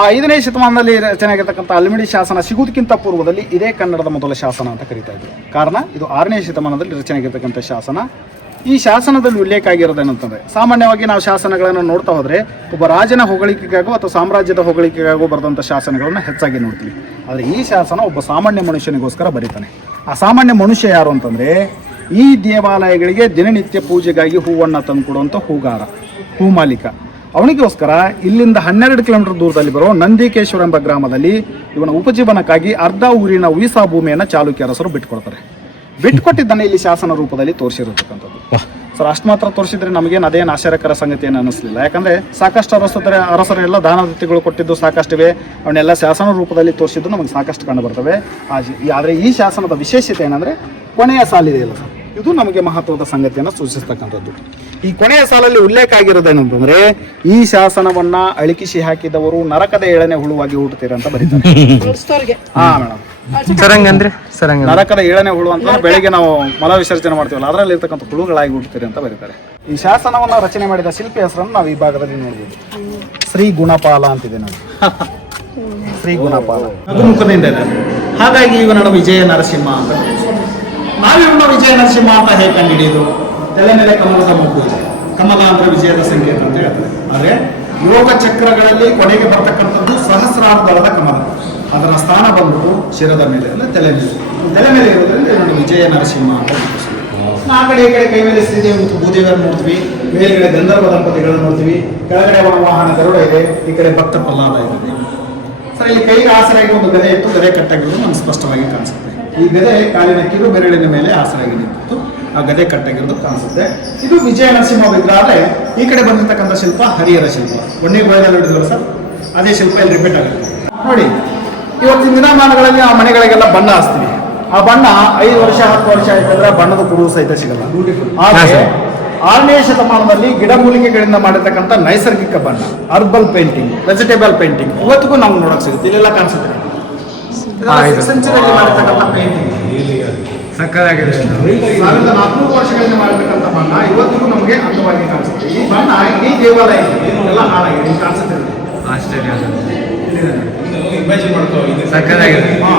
ಆ ಐದನೇ ಶತಮಾನದಲ್ಲಿ ರಚನೆ ಆಗಿರ್ತಕ್ಕಂಥ ಅಲ್ಮಿಡಿ ಶಾಸನ ಸಿಗುವುದಕ್ಕಿಂತ ಪೂರ್ವದಲ್ಲಿ ಇದೇ ಕನ್ನಡದ ಮೊದಲ ಶಾಸನ ಅಂತ ಕರಿತಾ ಇದ್ದರು ಕಾರಣ, ಇದು ಆರನೇ ಶತಮಾನದಲ್ಲಿ ರಚನೆ ಆಗಿರ್ತಕ್ಕಂಥ ಶಾಸನ. ಈ ಶಾಸನದಲ್ಲಿ ಉಲ್ಲೇಖ ಆಗಿರೋದೇನಂತಂದರೆ ಸಾಮಾನ್ಯವಾಗಿ ನಾವು ಶಾಸನಗಳನ್ನು ನೋಡ್ತಾ ಹೋದರೆ, ಒಬ್ಬ ರಾಜನ ಹೊಗಳಿಕೆಗಾಗೋ ಅಥವಾ ಸಾಮ್ರಾಜ್ಯದ ಹೊಗಳಿಕೆಗಾಗೋ ಬರೆದಂಥ ಶಾಸನಗಳನ್ನು ಹೆಚ್ಚಾಗಿ ನೋಡ್ತೀವಿ. ಆದರೆ ಈ ಶಾಸನ ಒಬ್ಬ ಸಾಮಾನ್ಯ ಮನುಷ್ಯನಿಗೋಸ್ಕರ ಬರೀತಾನೆ. ಆ ಸಾಮಾನ್ಯ ಮನುಷ್ಯ ಯಾರು ಅಂತಂದರೆ, ಈ ದೇವಾಲಯಗಳಿಗೆ ದಿನನಿತ್ಯ ಪೂಜೆಗಾಗಿ ಹೂವನ್ನು ತಂದುಕೊಡುವಂಥ ಹೂಗಾರ, ಹೂ ಮಾಲೀಕ. ಅವನಿಗೋಸ್ಕರ ಇಲ್ಲಿಂದ ಹನ್ನೆರಡು ಕಿಲೋಮೀಟರ್ ದೂರದಲ್ಲಿ ಬರೋ ನಂದಿಕೇಶ್ವರ ಎಂಬ ಗ್ರಾಮದಲ್ಲಿ ಇವನ ಉಪಜೀವನಕ್ಕಾಗಿ ಅರ್ಧ ಊರಿನ ಉಯಿಸಾ ಭೂಮಿಯನ್ನು ಚಾಲುಕ್ಯ ಅರಸರು ಬಿಟ್ಕೊಡ್ತಾರೆ ಬಿಟ್ಕೊಟ್ಟಿದ್ದನ್ನು ಇಲ್ಲಿ ಶಾಸನ ರೂಪದಲ್ಲಿ ತೋರಿಸಿರತಕ್ಕಂಥದ್ದು. ಸರ್ ಅಷ್ಟು ಮಾತ್ರ ತೋರಿಸಿದ್ರೆ ನಮಗೇನು ಅದೇನು ಆಶ್ಚರ್ಯಕರ ಸಂಗತಿ ಏನು ಅನ್ನಿಸ್ಲಿಲ್ಲ. ಯಾಕಂದ್ರೆ ಸಾಕಷ್ಟು ಅರಸರ ಅರಸರೆಲ್ಲ ದಾನದತ್ತಿಗಳು ಕೊಟ್ಟಿದ್ದು ಸಾಕಷ್ಟಿವೆ. ಅವನ್ನೆಲ್ಲ ಶಾಸನ ರೂಪದಲ್ಲಿ ತೋರಿಸಿದ್ದು ನಮಗೆ ಸಾಕಷ್ಟು ಕಂಡು ಬರ್ತವೆ. ಆದರೆ ಈ ಶಾಸನದ ವಿಶೇಷತೆ ಏನಂದ್ರೆ ಕೊನೆಯ ಸಾಲಿದೆ ಇಲ್ಲ ಸರ್. ಇದು ನಮಗೆ ಮಹತ್ವದ ಸಂಗತಿಯನ್ನು ಸೂಚಿಸ್ತಕ್ಕಂಥದ್ದು. ಈ ಕೊನೆಯ ಸಾಲಲ್ಲಿ ಉಲ್ಲೇಖ ಆಗಿರೋದೇನಂತಂದ್ರೆ ಈ ಶಾಸನವನ್ನ ಅಳಿಕಿಸಿ ಹಾಕಿದವರು ನರಕದ ಏಳನೇ ಹುಳುವಾಗಿ ಹುಟ್ಟುತ್ತೀರ ಅಂತ ಬರೀತಾರೆ. ಹಾ ಮೇಡಮ್. ಸರಂಗ್ ಅಂದ್ರೆ? ಸರಂಗ್ ನರಕದ ಏಳನೇ ಹುಳು ಅಂತ ಬೆಳಿಗ್ಗೆ ನಾವು ಮಲ ವಿಸರ್ಜನೆ ಮಾಡ್ತೀವಲ್ಲ ಅದರಲ್ಲಿ ಇರ್ತಕ್ಕಂಥ ಹುಳುಗಳಾಗಿ ಹುಟ್ಟುತ್ತೀರಿ ಅಂತ ಬರೀತಾರೆ. ಈ ಶಾಸನವನ್ನ ರಚನೆ ಮಾಡಿದ ಶಿಲ್ಪಿ ಹೆಸರನ್ನು ನಾವು ಈ ಭಾಗದಲ್ಲಿ ನೋಡ್ಬೋದು. ಶ್ರೀ ಗುಣಪಾಲ ಅಂತಿದೆ ನೋಡಿ. ಶ್ರೀ ಗುಣಪಾಲ. ಮುಖದಿಂದ ಹಾಗಾಗಿ ಇವನ ವಿಜಯ ನರಸಿಂಹ ಅಂತ. ನಾವಿವನ್ನ ವಿಜಯ ನರಸಿಂಹ ಅಂತ ಹೇಗೆ ಕಂಡುಹಿಡಿಯೋದು? ತಲೆ ಮೇಲೆ ಕಮಲದ ಇದೆ. ಕಮಲ ಅಂದ್ರೆ ವಿಜಯದ ಸಂಕೇತ ಅಂತ ಹೇಳ್ತಾರೆ. ಆದ್ರೆ ಯೋಗ ಚಕ್ರಗಳಲ್ಲಿ ಕೊನೆಗೆ ಬರ್ತಕ್ಕಂಥದ್ದು ಸಹಸ್ರಾರ್ಧದ ಕಮಲ. ಅದರ ಸ್ಥಾನ ಬಂದ್ಬಿಟ್ಟು ಶಿರದ ಮೇಲೆ, ಅಂದ್ರೆ ತಲೆ ಮೇಲೆ. ತಲೆ ಮೇಲೆ ಇರೋದ್ರಿಂದ ವಿಜಯ ನರಸಿಂಹ ಅಂತ. ಆ ಕಡೆ ಈ ಕಡೆ ಕೈ ಮೇಲೆ ಶ್ರೀದೇವಿ ಮತ್ತು ಭೂದೇವಿಯನ್ನು ನೋಡ್ತೀವಿ. ಮೇಲ್ಗಡೆ ಗಂಧರ್ವ ದಂಪತಿಗಳನ್ನು ನೋಡ್ತೀವಿ. ಕೆಳಗಡೆ ವಾಹನ ಗರುಡ ಇದೆ. ಈ ಕಡೆ ಭಕ್ತ ಪ್ರಹ್ಲಾದ ಇದೆ ಸರ್ ಇಲ್ಲಿ ಕೈಗೆ ಆಸರಾಗಿ ಒಂದು ಗದೆ ಇತ್ತು. ಗದೆ ಕಟ್ಟಾಗಿರೋದು ನಮ್ಗೆ ಸ್ಪಷ್ಟವಾಗಿ ಕಾಣಿಸುತ್ತೆ. ಈ ಗದೆ ಕಾಲಿನ ಕಿರು ಬೆರಳಿನ ಮೇಲೆ ಆಸರಾಗಿ ನಿಂತು ಗದೆ ಕಟ್ಟಾಗಿರೋದು ಕಾಣಿಸುತ್ತೆ. ಇದು ವಿಜಯ ನರಸಿಂಹ ವಿಗ್ರಹ ಆದ್ರೆ ಈ ಕಡೆ ಬಂದಿರತಕ್ಕಂಥ ಶಿಲ್ಪ ಹರಿಹರ ಶಿಲ್ಪ. ಒಂದೇ ಬಯಲಲ್ಲಿ ಹಿಡಿದ್ರು ಸರ್? ಅದೇ ಶಿಲ್ಪ ಇಲ್ಲಿ ರಿಪೀಟ್ ಆಗುತ್ತೆ. ನೋಡಿ ಇವತ್ತಿನ ದಿನಮಾನಗಳಲ್ಲಿ ಆ ಮನೆಗಳಿಗೆಲ್ಲ ಬಣ್ಣ ಹಾಸ್ತೀವಿ ಆ ಬಣ್ಣ ಐದು ವರ್ಷ ಹತ್ತು ವರ್ಷ ಆಯ್ತಂದ್ರೆ ಬಣ್ಣದ ಕುರುವು ಸಹಿತ ಸಿಗಲ್ಲ. ಆದ್ರೆ ಆರನೇ ಶತಮಾನದಲ್ಲಿ ಗಿಡಮೂಲಿಕೆಗಳಿಂದ ಮಾಡಿರ್ತಕ್ಕಂಥ ನೈಸರ್ಗಿಕ ಬಣ್ಣ ಅರ್ಬಲ್ ಪೇಂಟಿಂಗ್ ವೆಜಿಟೇಬಲ್ ಪೇಂಟಿಂಗ್ ಇವತ್ತಿಗೂ ನಾವು ನೋಡಕ್ ಸಿಗುತ್ತೆ. ಇಲ್ಲೆಲ್ಲ ಕಾಣಿಸುತ್ತೆ. ಪೇಂಟಿಂಗ್ ಸಕ್ಕದಾಗಿದೆ. ಸಾವಿರದ ನಾಲ್ಕುನೂರು ವರ್ಷಗಳಿಂದ ಮಾಡಿರ್ತಕ್ಕಂಥ ಬಣ್ಣ ಇವತ್ತಿಗೂ ನಮಗೆ ಅಂದವಾಗಿ ಕಾಣಿಸುತ್ತೆ. ಈ ಬಣ್ಣ ಈ ದೇವಾಲಯ ಎಲ್ಲ ಹಾಳಾಗಿದೆ. ಕಾಣಿಸುತ್ತೆ. ಆಶ್ಚರ್ಯ. ಸಕ್ಕದಾಗಿದೆ. ಹಾ.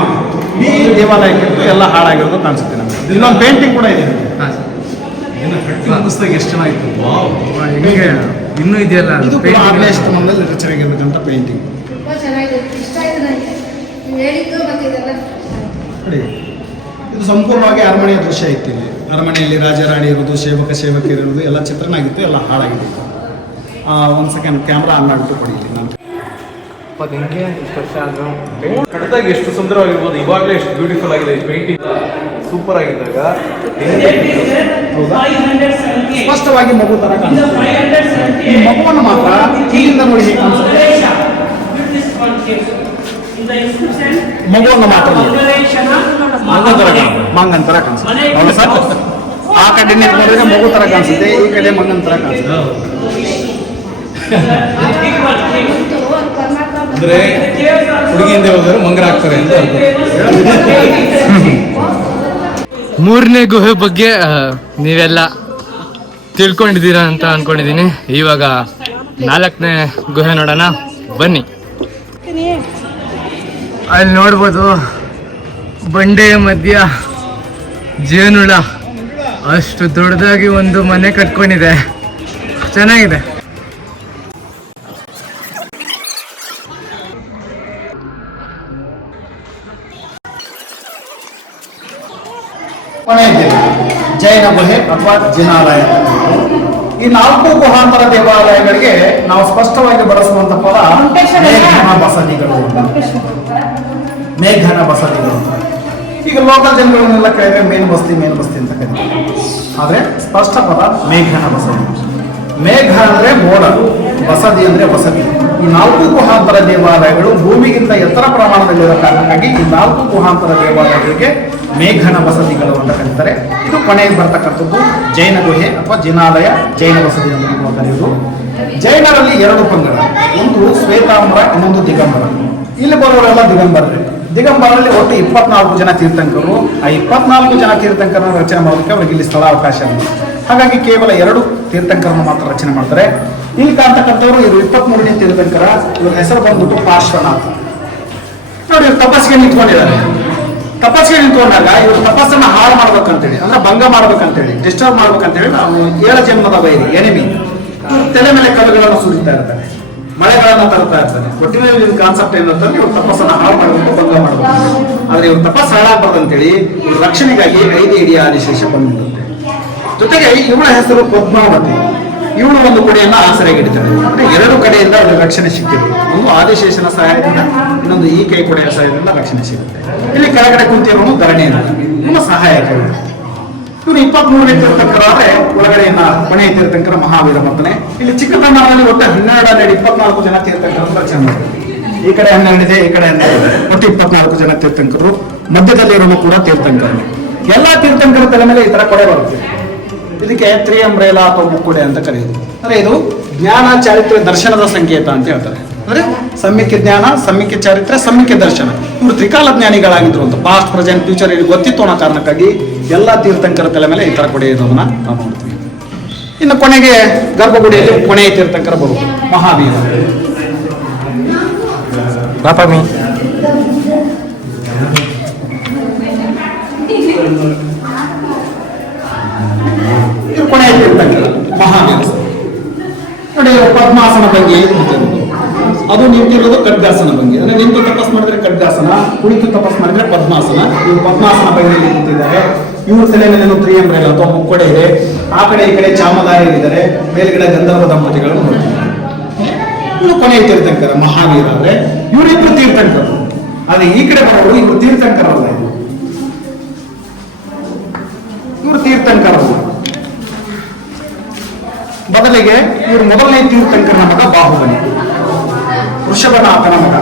ಈ ದೇವಾಲಯಕ್ಕಿಂತ ಎಲ್ಲ ಹಾಳಾಗಿರೋದು ಕಾಣಿಸುತ್ತೆ ನಮಗೆ. ಇಲ್ಲೊಂದು ಪೇಂಟಿಂಗ್ ಕೂಡ ಇದೆ. ಪುಸ್ತಕ ಎಷ್ಟು ಚೆನ್ನಾಗಿತ್ತು. ಹಿಂಗೆ? ಇನ್ನೂ ಇದೆಯಲ್ಲ ಇದು ಕೂಡ ಎಷ್ಟು ಆಗಿರ್ತಕ್ಕಂಥ ಪೇಂಟಿಂಗ್ ತುಂಬಾ ಚೆನ್ನಾಗಿದೆ. ಇಷ್ಟ ಆಯ್ತು ನನಗೆ ನೀವು ಹೇಳಿದ್ದು ಮತ್ತೆ ಇದೆಲ್ಲ ನೋಡಿ ಇದು ಸಂಪೂರ್ಣವಾಗಿ ಅರಮನೆಯ ದೃಶ್ಯ ಇತ್ತು ಇಲ್ಲಿ ಅರಮನೆಯಲ್ಲಿ ರಾಜ ರಾಣಿ ಇರೋದು ಸೇವಕ ಸೇವಕಿಯರು ಇರೋದು ಎಲ್ಲ ಚಿತ್ರಣ ಆಗಿತ್ತು ಎಲ್ಲ ಹಾಳಾಗಿತ್ತು ಒಂದು ಸೆಕೆಂಡ್ ಕ್ಯಾಮ್ರಾ ಆನ್ ಮಾಡಿಬಿಟ್ಟು ಕೊಡಿ ನಾನು. ಕಡದಾಗ ಎಷ್ಟು ಸುಂದರವಾಗಿರ್ಬೋದು. ಇವಾಗಲೇ ಎಷ್ಟು ಬ್ಯೂಟಿಫುಲ್ ಆಗಿದೆ ಪೇಂಟಿಂಗ್ ಸೂಪರ್ ಆಗಿದ್ದಾಗ ಸ್ಪಷ್ಟವಾಗಿ ಮಗು ತರ ಈ ಮಗುವನ್ನು ಮಾತ್ರ ಇಲ್ಲಿಂದ ನೋಡಿ ಮಗುವನ್ನು ಮಾತ್ರ ಮಗು ತರ ಕಾಣಿಸುತ್ತೆ. ಮಂಗನ್ ತರ ಕಾಣಿಸುತ್ತೆ ಹೌದಾ ಸರ್. ಆ ಕಡೆ ನಿಂತ್ಕೊಂಡ್ರೆ ಮಗು ತರ ಕಾಣಿಸುತ್ತೆ ಈ ಕಡೆ ಮಂಗನ್ ತರ ಕಾಣಿಸುತ್ತೆ ಅಂದ್ರೆ ಹುಡುಗಿಯಿಂದ ಹೋದರೆ ಮಂಗರ ಆಗ್ತಾರೆ ಅಂತ. ಮೂರನೇ ಗುಹೆ ಬಗ್ಗೆ ನೀವೆಲ್ಲ ತಿಳ್ಕೊಂಡಿದ್ದೀರಾ ಅಂತ ಅನ್ಕೊಂಡಿದ್ದೀನಿ. ಇವಾಗ ನಾಲ್ಕನೇ ಗುಹೆ ನೋಡೋಣ. ಬನ್ನಿ. ಅಲ್ಲಿ ನೋಡ್ಬೋದು. ಬಂಡೆಯ ಮಧ್ಯ ಜೇನುಳ. ಅಷ್ಟು ದೊಡ್ಡದಾಗಿ ಒಂದು ಮನೆ ಕಟ್ಕೊಂಡಿದೆ. ಚೆನ್ನಾಗಿದೆ. ಜೈನ ಗುಹೆ ಅಥವಾ ಜಿನಾಲಯ. ಈ ನಾಲ್ಕು ಗುಹಾಂತರ ದೇವಾಲಯಗಳಿಗೆ ನಾವು ಸ್ಪಷ್ಟವಾಗಿ ಬಳಸುವಂತ ಪದ ಮೇಘನ ಬಸದಿಗಳು. ಮೇಘನ ಬಸದಿಗಳು. ಈಗ ಲೋಕಲ್ ಜನಗಳನ್ನೆಲ್ಲ ಕೇಳಿದ್ರೆ ಮೇನ್ ಬಸ್ತಿ ಮೇನ್ ಬಸ್ತಿ ಅಂತ ಕರೀತಾರೆ. ಆದರೆ ಸ್ಪಷ್ಟ ಪದ ಮೇಘನ ಬಸದಿ. ಮೇಘ ಅಂದರೆ ಮೋಡ, ಬಸದಿ ಅಂದ್ರೆ ವಸತಿ ಈ ನಾಲ್ಕು ಗುಹಾಂತರ ದೇವಾಲಯಗಳು ಭೂಮಿಗಿಂತ ಎತ್ತರ ಪ್ರಮಾಣದಲ್ಲಿರೋ ಕಾರಣಕ್ಕಾಗಿ ಈ ನಾಲ್ಕು ಗುಹಾಂತರ ದೇವಾಲಯಗಳಿಗೆ ಮೇಘನ ಬಸದಿಗಳು ಅಂತ ಕರೀತಾರೆ. ಇದು ಕೊನೆಗೆ ಬರ್ತಕ್ಕಂಥದ್ದು, ಜೈನ ಗುಹೆ ಅಥವಾ ಜಿನಾಲಯ, ಜೈನ ಬಸದಿ ಅಂತ ನಾವು ಕರೆಯುವುದು. ಜೈನರಲ್ಲಿ ಎರಡು ಪಂಗಡ, ಒಂದು ಶ್ವೇತಾಂಬರ, ಇನ್ನೊಂದು ದಿಗಂಬರ. ಇಲ್ಲಿ ಬರೋರೆಲ್ಲ ದಿಗಂಬರರೇ. ದಿಗಂಬರಲ್ಲಿ ಒಟ್ಟು ಇಪ್ಪತ್ನಾಲ್ಕು ಜನ ತೀರ್ಥಂಕರು. ಆ ಇಪ್ಪತ್ನಾಲ್ಕು ಜನ ತೀರ್ಥಂಕರನ್ನು ರಚನೆ ಮಾಡೋದಕ್ಕೆ ಅವರಿಗೆ ಇಲ್ಲಿ ಸ್ಥಳಾವಕಾಶ ಇಲ್ಲ. ಹಾಗಾಗಿ ಕೇವಲ ಎರಡು ತೀರ್ಥಂಕರನ್ನು ಮಾತ್ರ ರಚನೆ ಮಾಡ್ತಾರೆ. ಇಲ್ಲಿ ಕಾಣ್ತಕ್ಕಂಥವ್ರು ಇವರು ಇಪ್ಪತ್ಮೂರನೇ ತೀರ್ಥಂಕರ, ಇವ್ರ ಹೆಸರು ಬಂದ್ಬಿಟ್ಟು ಪಾರ್ಶ್ವನಾಥ. ನೋಡಿ, ಇವ್ರು ತಪಸ್ಸಿಗೆ ನಿಂತ್ಕೊಂಡಿದ್ದಾರೆ. ತಪಸ್ಸಿಗೆ ನಿಂತ್ಕೊಂಡಾಗ ಇವ್ರು ತಪಸ್ಸನ್ನ ಹಾಳು ಮಾಡ್ಬೇಕಂತೇಳಿ, ಅಂದ್ರೆ ಭಂಗ ಮಾಡ್ಬೇಕಂತೇಳಿ ಡಿಸ್ಟರ್ಬ್ ಮಾಡ್ಬೇಕಂತೇಳಿ ನಾವು ಏಳ ಜನ್ಮದ ಬೈರಿ ಎನಿಮಿ ತಲೆ ಮೇಲೆ ಕಲ್ಲುಗಳನ್ನು ಸುರಿತಾ ಇರ್ತಾರೆ. ಮಳೆಗಳನ್ನ ತರ್ತಾ ಇರ್ತಾನೆ ಒಟ್ಟಿನಲ್ಲಿ ಕಾನ್ಸೆಪ್ಟ್ ಏನಂತಂದ್ರೆ ಇವ್ರು ತಪಸ್ಸನ್ನ ಹಾಳು ಮಾಡಬೇಕು ಭಂಗ ಮಾಡಬೇಕು. ಆದ್ರೆ ಇವ್ರ ತಪಸ್ಸು ಹಾಳಾಗ್ಬಾರ್ದು ಅಂತೇಳಿ ಇವ್ರ ರಕ್ಷಣೆಗಾಗಿ ಐದು ಇಡೀ ಆದಿಶೇಷ ಬಂದಿರುತ್ತೆ ಜೊತೆಗೆ ಇವಳ ಹೆಸರು ಪದ್ಮಾವತಿ. ಇವಳು ಒಂದು ಕೊಡೆಯನ್ನ ಆಸರೆಗೆ ಅಂದ್ರೆ ಎರಡು ಕಡೆಯಿಂದ ಅವ್ರ ರಕ್ಷಣೆ ಸಿಗ್ತಿದೆ ಒಂದು ಆದಿಶೇಷನ ಸಹಾಯದಿಂದ, ಇನ್ನೊಂದು ಈ ಕೈ ಕೊಡೆಯ ಸಹಾಯದಿಂದ ರಕ್ಷಣೆ ಸಿಗುತ್ತೆ. ಇಲ್ಲಿ ಕೆಳಗಡೆ ಕುಂತಿರೋನು ಧರಣಿಯಿಂದ ನಿಮ್ಮ ಸಹಾಯಕ ಇವ್ರು. ಇವ್ರು ತೀರ್ಥಂಕರ ತೀರ್ಥಂಕರಾದ್ರೆ ಒಳಗಡೆಯನ್ನ ಕೊನೆಯ ತೀರ್ಥಂಕರ ಮಹಾವೀರ ಬರ್ತಾನೆ. ಇಲ್ಲಿ ಚಿಕ್ಕತಂಡದಲ್ಲಿ ಒಟ್ಟು ಹನ್ನೆರಡು ಇಪ್ಪತ್ನಾಲ್ಕು ಜನ ತೀರ್ಥಂಕರನ್ನು ಪರಿಚಯ ಮಾಡ್ತಾರೆ. ಈ ಕಡೆ ಹನ್ನೆರಡಿದೆ ಈ ಕಡೆ ಹನ್ನೆರಡು ಒಟ್ಟು ಇಪ್ಪತ್ನಾಲ್ಕು ಜನ ತೀರ್ಥಂಕರು. ಮಧ್ಯದಲ್ಲಿರೋನು ಕೂಡ ತೀರ್ಥಂಕರರು. ಎಲ್ಲಾ ತೀರ್ಥಂಕರ ತಲೆ ಮೇಲೆ ಈ ತರ ಕೊಡೆ ಬರುತ್ತೆ. ಇದಕ್ಕೆ ತ್ರಿ ಅಂಬ್ರೇಲಾ ಅಥವಾ ಮುಕ್ಕುಡೆ ಅಂತ ಕರೆಯೋದು. ಅಂದ್ರೆ ಇದು ಜ್ಞಾನ, ಚಾರಿತ್ರ್ಯ, ದರ್ಶನದ ಸಂಕೇತ ಅಂತ ಹೇಳ್ತಾರೆ. ಅಂದ್ರೆ ಸಮ್ಯಕ್ಕೆ ಜ್ಞಾನ ಸಮ್ಯಕ್ಕೆ ಚರಿತ್ರೆ ಸಮ್ಯಕ್ಕೆ ದರ್ಶನ. ಇವರು ತ್ರಿಕಾಲ ಜ್ಞಾನಿಗಳಾಗಿದ್ರು ಅಂತ. ಪಾಸ್ಟ್ ಪ್ರೆಸೆಂಟ್ ಫ್ಯೂಚರ್ ಇದು ಗೊತ್ತಿತ್ತು ಅನ್ನೋ ಕಾರಣಕ್ಕಾಗಿ ಎಲ್ಲ ತೀರ್ಥಂಕರ ತಲೆ ಮೇಲೆ ಈ ಥರ ಕೊಡೆ ಇರೋದನ್ನ ನಾವು ನೋಡ್ತೀವಿ. ಇನ್ನು ಕೊನೆಗೆ ಗರ್ಭಗುಡಿಯಲ್ಲಿ ಕೊನೆಯ ತೀರ್ಥಂಕರ ಬರುವುದು. ಮಹಾವೀರ. ಬಾಪಾಮಿ. ಕೊನೆಯ ತೀರ್ಥಂಕರ. ಮಹಾವೀರ. ನೋಡಿ ಪದ್ಮಾಸನ ಬಗ್ಗೆ. ಅದು ನಿಂತಿರೋದು ಖಡ್ಗಾಸನ ಭಂಗಿ. ಅಂದ್ರೆ ನಿಂತು ತಪಸ್ ಮಾಡಿದ್ರೆ ಖಡ್ಗಾಸನ ಕುಳಿತು ತಪಸ್ ಮಾಡಿದ್ರೆ ಪದ್ಮಾಸನ. ಇವರು ಪದ್ಮಾಸನ ಭಂಗಿಯಲ್ಲಿ ನಿಂತಿದ್ದಾರೆ. ಇವ್ರ ತಲೆ ಮೇಲೆ ತ್ರಿಯಂಬ್ರೆಲ್ಲ ಅಥವಾ ಮುಕ್ಕೊಡೆ ಇದೆ. ಆ ಕಡೆ ಈ ಕಡೆ ಚಾಮದಾರಿ ಇದ್ದಾರೆ. ಮೇಲ್ಗಡೆ ಗಂಧರ್ವ ದಂಪತಿಗಳನ್ನು ನೋಡ್ತಿದ್ದಾರೆ. ಇವರು ಕೊನೆಯ ತೀರ್ಥಂಕರ, ಮಹಾವೀರ ಅಂದ್ರೆ ಇವರಿಬ್ರು ತೀರ್ಥಂಕರ. ಆದ್ರೆ ಈ ಕಡೆ ಬರೋರು ಇವರು ತೀರ್ಥಂಕರಲ್ಲ ಇವರು. ಇವರು ತೀರ್ಥಂಕರಲ್ಲ. ಬದಲಿಗೆ ಇವರು ಮೊದಲನೇ ತೀರ್ಥಂಕರನ ಮಗ ಬಾಹುಬಲಿ. ವೃಷಭನಾಥನ ಮಗ.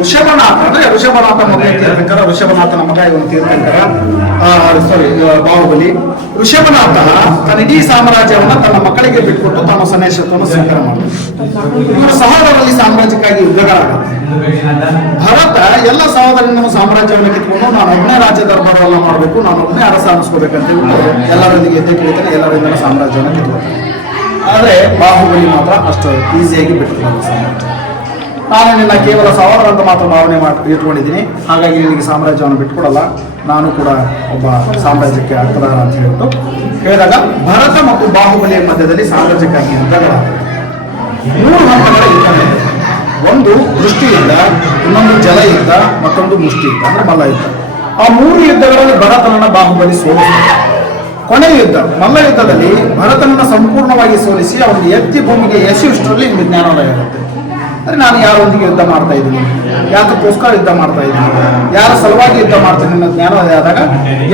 ಋಷಭನಾಥ ಅಂದ್ರೆ ಋಷಭನಾಥ ಮಗ ತೀರ್ಥಂಕರ ಋಷಭನಾಥನ ಮಗ ಇವನು ತೀರ್ಥಂಕರ ಸಾರಿ ಬಾಹುಬಲಿ. ಋಷಭನಾಥ ತನ್ನ ಇಡೀ ಸಾಮ್ರಾಜ್ಯವನ್ನು ತನ್ನ ಮಕ್ಕಳಿಗೆ ಬಿಟ್ಕೊಟ್ಟು ತಮ್ಮ ಸನ್ಯಾಸತ್ವವನ್ನು ಸ್ವೀಕಾರ ಮಾಡಿದ ಇವರು ಸಹೋದರಲ್ಲಿ ಸಾಮ್ರಾಜ್ಯಕ್ಕಾಗಿ ಯುದ್ಧಗಳಾಗುತ್ತೆ ಭರತ ಎಲ್ಲ ಸಹೋದರನ ಸಾಮ್ರಾಜ್ಯವನ್ನು ಕಿತ್ಕೊಂಡು, ನಾನು ಒಬ್ಬನೇ ರಾಜ್ಯ ದರ್ಬಾರವನ್ನು ಮಾಡಬೇಕು, ನಾನು ಒಬ್ಬನೇ ಅರಸ ಅನಿಸ್ಕೋಬೇಕಂತ ಎಲ್ಲರೊಂದಿಗೆ ಎದ್ದೆ ಕೇಳ್ತಾನೆ ಎಲ್ಲರಿಂದ ಸಾಮ್ರಾಜ್ಯವನ್ನು ಕಿತ್ಕೊಳ್ತಾನೆ ಆದರೆ ಬಾಹುಬಲಿ ಮಾತ್ರ ಅಷ್ಟು ಈಸಿಯಾಗಿ ಬಿಟ್ಟು ಸಾಮ್ರಾಜ್ಯ. ನಾನು ನಿನ್ನ ಕೇವಲ ಸಹೋದರ ಅಂತ ಮಾತ್ರ ಭಾವನೆ ಮಾಡಿ, ಇಟ್ಕೊಂಡಿದ್ದೀನಿ. ಹಾಗಾಗಿ ನಿನಗೆ ಸಾಮ್ರಾಜ್ಯವನ್ನು ಬಿಟ್ಕೊಡಲ್ಲ. ನಾನು ಕೂಡ ಒಬ್ಬ ಸಾಮ್ರಾಜ್ಯಕ್ಕೆ ಅರ್ಥದಾರ ಅಂತ ಹೇಳ್ಬಿಟ್ಟು ಹೇಳಿದಾಗ ಭರತ ಮತ್ತು ಬಾಹುಬಲಿಯ ಮಧ್ಯದಲ್ಲಿ ಸಾಮ್ರಾಜ್ಯಕ್ಕಾಗಿ ಅಂತ ಮೂರು ಹಂತಗಳ ಒಂದು ದೃಷ್ಟಿಯಿಂದ, ಇನ್ನೊಂದು ಜಲ ಯುದ್ಧ ಮತ್ತೊಂದು ಮುಷ್ಟಿ ಯುದ್ಧ ಅಂದ್ರೆ ಮಲ್ಲ ಯುದ್ಧ ಆ ಮೂರು ಯುದ್ಧಗಳಲ್ಲಿ ಭರತನನ್ನ ಬಾಹುಬಲಿ ಸೋಲಿಸ ಕೊನೆಯ ಯುದ್ಧ ಮಲ್ಲ ಯುದ್ಧದಲ್ಲಿ ಭರತನನ್ನ ಸಂಪೂರ್ಣವಾಗಿ ಸೋಲಿಸಿ, ಅವನಿಗೆ ಎತ್ತಿ ಭೂಮಿಗೆ ಎಸೆಯುಷ್ಟರಲ್ಲಿ ನಿಮ್ಗೆ ಜ್ಞಾನೋದಯ ಆಗುತ್ತೆ ಅಂದ್ರೆ ನಾನು ಯಾರೊಂದಿಗೆ ಯುದ್ಧ ಮಾಡ್ತಾ ಇದ್ದೀನಿ? ಯಾತಕ್ಕೋಸ್ಕರ ಯುದ್ಧ ಮಾಡ್ತಾ ಇದ್ದೀನಿ? ಯಾರ ಸಲುವಾಗಿ ಯುದ್ಧ ಮಾಡ್ತೀನಿ ಅನ್ನೋ ಜ್ಞಾನ ಆದಾಗ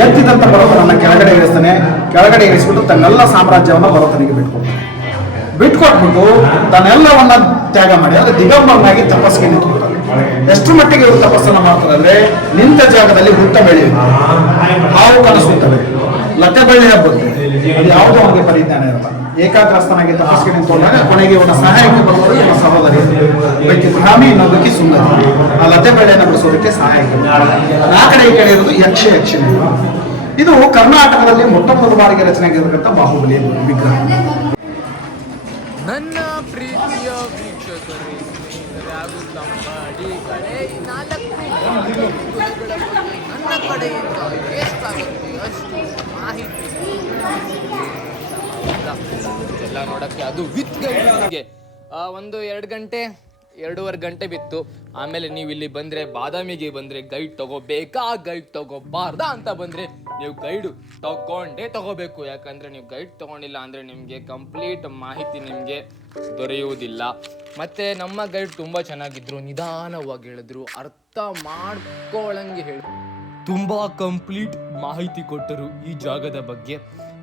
ಎತ್ತಿದಂತ ನನ್ನ ಕೆಳಗಡೆ ಇಳಿಸ್ತಾನೆ. ಕೆಳಗಡೆ ಇಳಿಸ್ಬಿಟ್ಟು ತನ್ನೆಲ್ಲ ಸಾಮ್ರಾಜ್ಯವನ್ನ ಬರೋತನಿಗೆ ಬಿಟ್ಕೊಡ್ತಾನೆ. ಬಿಟ್ಕೊಟ್ಬಿಟ್ಟು ತನ್ನೆಲ್ಲವನ್ನ ತ್ಯಾಗ ಮಾಡಿ, ಅಂದ್ರೆ ದಿಗಂಬರನಾಗಿ ತಪಸ್ಸಿಗೆ ನಿಂತ್ಕೊಳ್ತಾರೆ ಎಷ್ಟು ಮಟ್ಟಿಗೆ ಇವರು ತಪಸ್ಸನ್ನ ಮಾಡ್ತಾರೆ ಅಂದ್ರೆ ನಿಂತ ಜಾಗದಲ್ಲಿ ಹುಟ್ಟ ಬೆಳೆಯುತ್ತೆ ಹಾವು ಕನಸುತ್ತವೆ ಲಕ್ಕ ಬೆಳ್ಳಿ. ಹಬ್ಬುತ್ತೆ ಅದು ಯಾವುದೋ ಅವನಿಗೆ ಪರಿಜ್ಞಾನ ಇರಲ್ಲ. ಏಕಾಗ್ರಸ್ತನಾಗಿ ತಪಸ್ಸಿಗೆ ನಿಂತುಕೊಂಡಾಗ ಕೊನೆಗೆ ಇವನ ಸಹಾಯಕ್ಕೆ ಬರುವುದು ಇವನ ಸಹೋದರಿ. ಒಬ್ಬಾಕಿ ಬ್ರಾಹ್ಮಿ ಇನ್ನೊಬ್ಬಕ್ಕೆ ಸುಂದರಿ ಆ ಲತೆ ಬೆಳೆಯನ್ನು ಬಿಡಿಸೋದಕ್ಕೆ ಸಹಾಯಕ ಆ ಕಡೆ ಈ ಕಡೆ ಇರೋದು ಯಕ್ಷ ಯಕ್ಷಿಣಿ. ಇದು ಕರ್ನಾಟಕದಲ್ಲಿ ಮೊಟ್ಟ ಮೊದಲ ಬಾರಿಗೆ ರಚನೆ ಆಗಿರತಕ್ಕಂಥ ಬಾಹುಬಲಿ ವಿಗ್ರಹ. ನನ್ನ ಪ್ರೀತಿಯ ವೀಕ್ಷಕರೇ ಹಾಗೂ ತಮ್ಮ ನಾಲ್ಕು ನನ್ನ ಕಡೆಯಿಂದ ಎಷ್ಟಾಗುತ್ತೆ ಅಷ್ಟು ಮಾಹಿತಿ ನೋಡಕ್ಕೆ ಅದು ವಿತ್ ಗೈಡ್ಗೆ ಒಂದು ಎರಡು ಗಂಟೆ, ಎರಡೂವರೆ ಗಂಟೆ ಬಿತ್ತು. ಆಮೇಲೆ ನೀವು ಇಲ್ಲಿ ಬಂದ್ರೆ, ಬಾದಾಮಿಗೆ ಬಂದ್ರೆ ಗೈಡ್ ತಗೋಬೇಕಾ? ಗೈಡ್ ತಗೋಬಾರ್ದಾ ಅಂತ ಬಂದ್ರೆ ನೀವು ಗೈಡ್ ತಗೊಂಡೇ ತಗೋಬೇಕು. ಯಾಕಂದ್ರೆ ನೀವು ಗೈಡ್ ತಗೊಂಡಿಲ್ಲ ಅಂದ್ರೆ ನಿಮಗೆ ಕಂಪ್ಲೀಟ್ ಮಾಹಿತಿ ನಿಮಗೆ ದೊರೆಯುವುದಿಲ್ಲ. ಮತ್ತೆ ನಮ್ಮ ಗೈಡ್ ತುಂಬಾ ಚೆನ್ನಾಗಿದ್ರು, ನಿಧಾನವಾಗಿ ಹೇಳಿದ್ರು, ಅರ್ಥ ಮಾಡ್ಕೊಳ್ಳಂಗೆ ಹೇಳಿ. ತುಂಬಾ ಕಂಪ್ಲೀಟ್ ಮಾಹಿತಿ ಕೊಟ್ಟರು ಈ ಜಾಗದ ಬಗ್ಗೆ.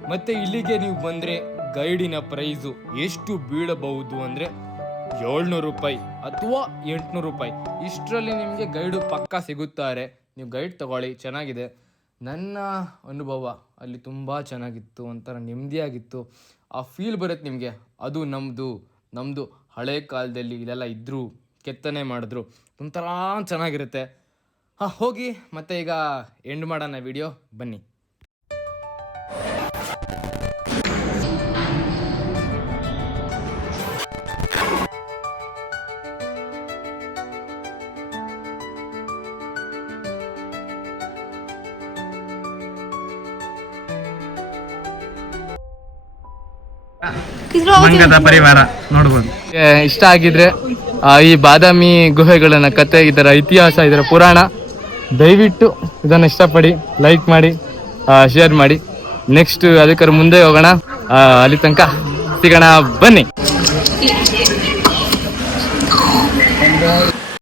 ಮತ್ತೆ ಇಲ್ಲಿಗೆ ನೀವು ಬಂದ್ರೆ ಗೈಡಿನ ಪ್ರೈಸು ಎಷ್ಟು ಬೀಳಬಹುದು ಅಂದರೆ ಏಳ್ನೂರು ರೂಪಾಯಿ ಅಥವಾ ಎಂಟುನೂರು ರೂಪಾಯಿ. ಇಷ್ಟರಲ್ಲಿ ನಿಮಗೆ ಗೈಡು ಪಕ್ಕ ಸಿಗುತ್ತಾರೆ. ನೀವು ಗೈಡ್ ತಗೊಳ್ಳಿ, ಚೆನ್ನಾಗಿದೆ. ನನ್ನ ಅನುಭವ ಅಲ್ಲಿ ತುಂಬ ಚೆನ್ನಾಗಿತ್ತು ಒಂಥರ ನೆಮ್ಮದಿಯಾಗಿತ್ತು. ಆ ಫೀಲ್ ಬರುತ್ತೆ ನಿಮಗೆ. ಅದು ನಮ್ಮದು ನಮ್ಮದು ಹಳೆ ಕಾಲದಲ್ಲಿ ಇಲ್ಲೆಲ್ಲ ಇದ್ದರು ಕೆತ್ತನೆ ಮಾಡಿದ್ರು. ಒಂಥರ ಚೆನ್ನಾಗಿರುತ್ತೆ. ಹಾಂ, ಹೋಗಿ ಮತ್ತೆ ಈಗ ಎಂಡ್ ಮಾಡೋಣ ವಿಡಿಯೋ ಬನ್ನಿ. ಮಂಗದ ಪರಿವಾರ ನೋಡ್ಬೋದು. ಇಷ್ಟ ಆಗಿದ್ರೆ ಆ, ಈ ಬಾದಾಮಿ ಗುಹೆಗಳನ್ನ ಕತೆ ಇದರ ಇತಿಹಾಸ ಇದರ ಪುರಾಣ ದಯವಿಟ್ಟು ಇದನ್ನ ಇಷ್ಟಪಡಿ ಲೈಕ್ ಮಾಡಿ ಶೇರ್ ಮಾಡಿ. ನೆಕ್ಸ್ಟ್ ಅದಕ್ಕರ ಮುಂದೆ ಹೋಗೋಣ. ಆ, ಅಲ್ಲಿ ತನಕ ಸಿಗೋಣ. ಬನ್ನಿ.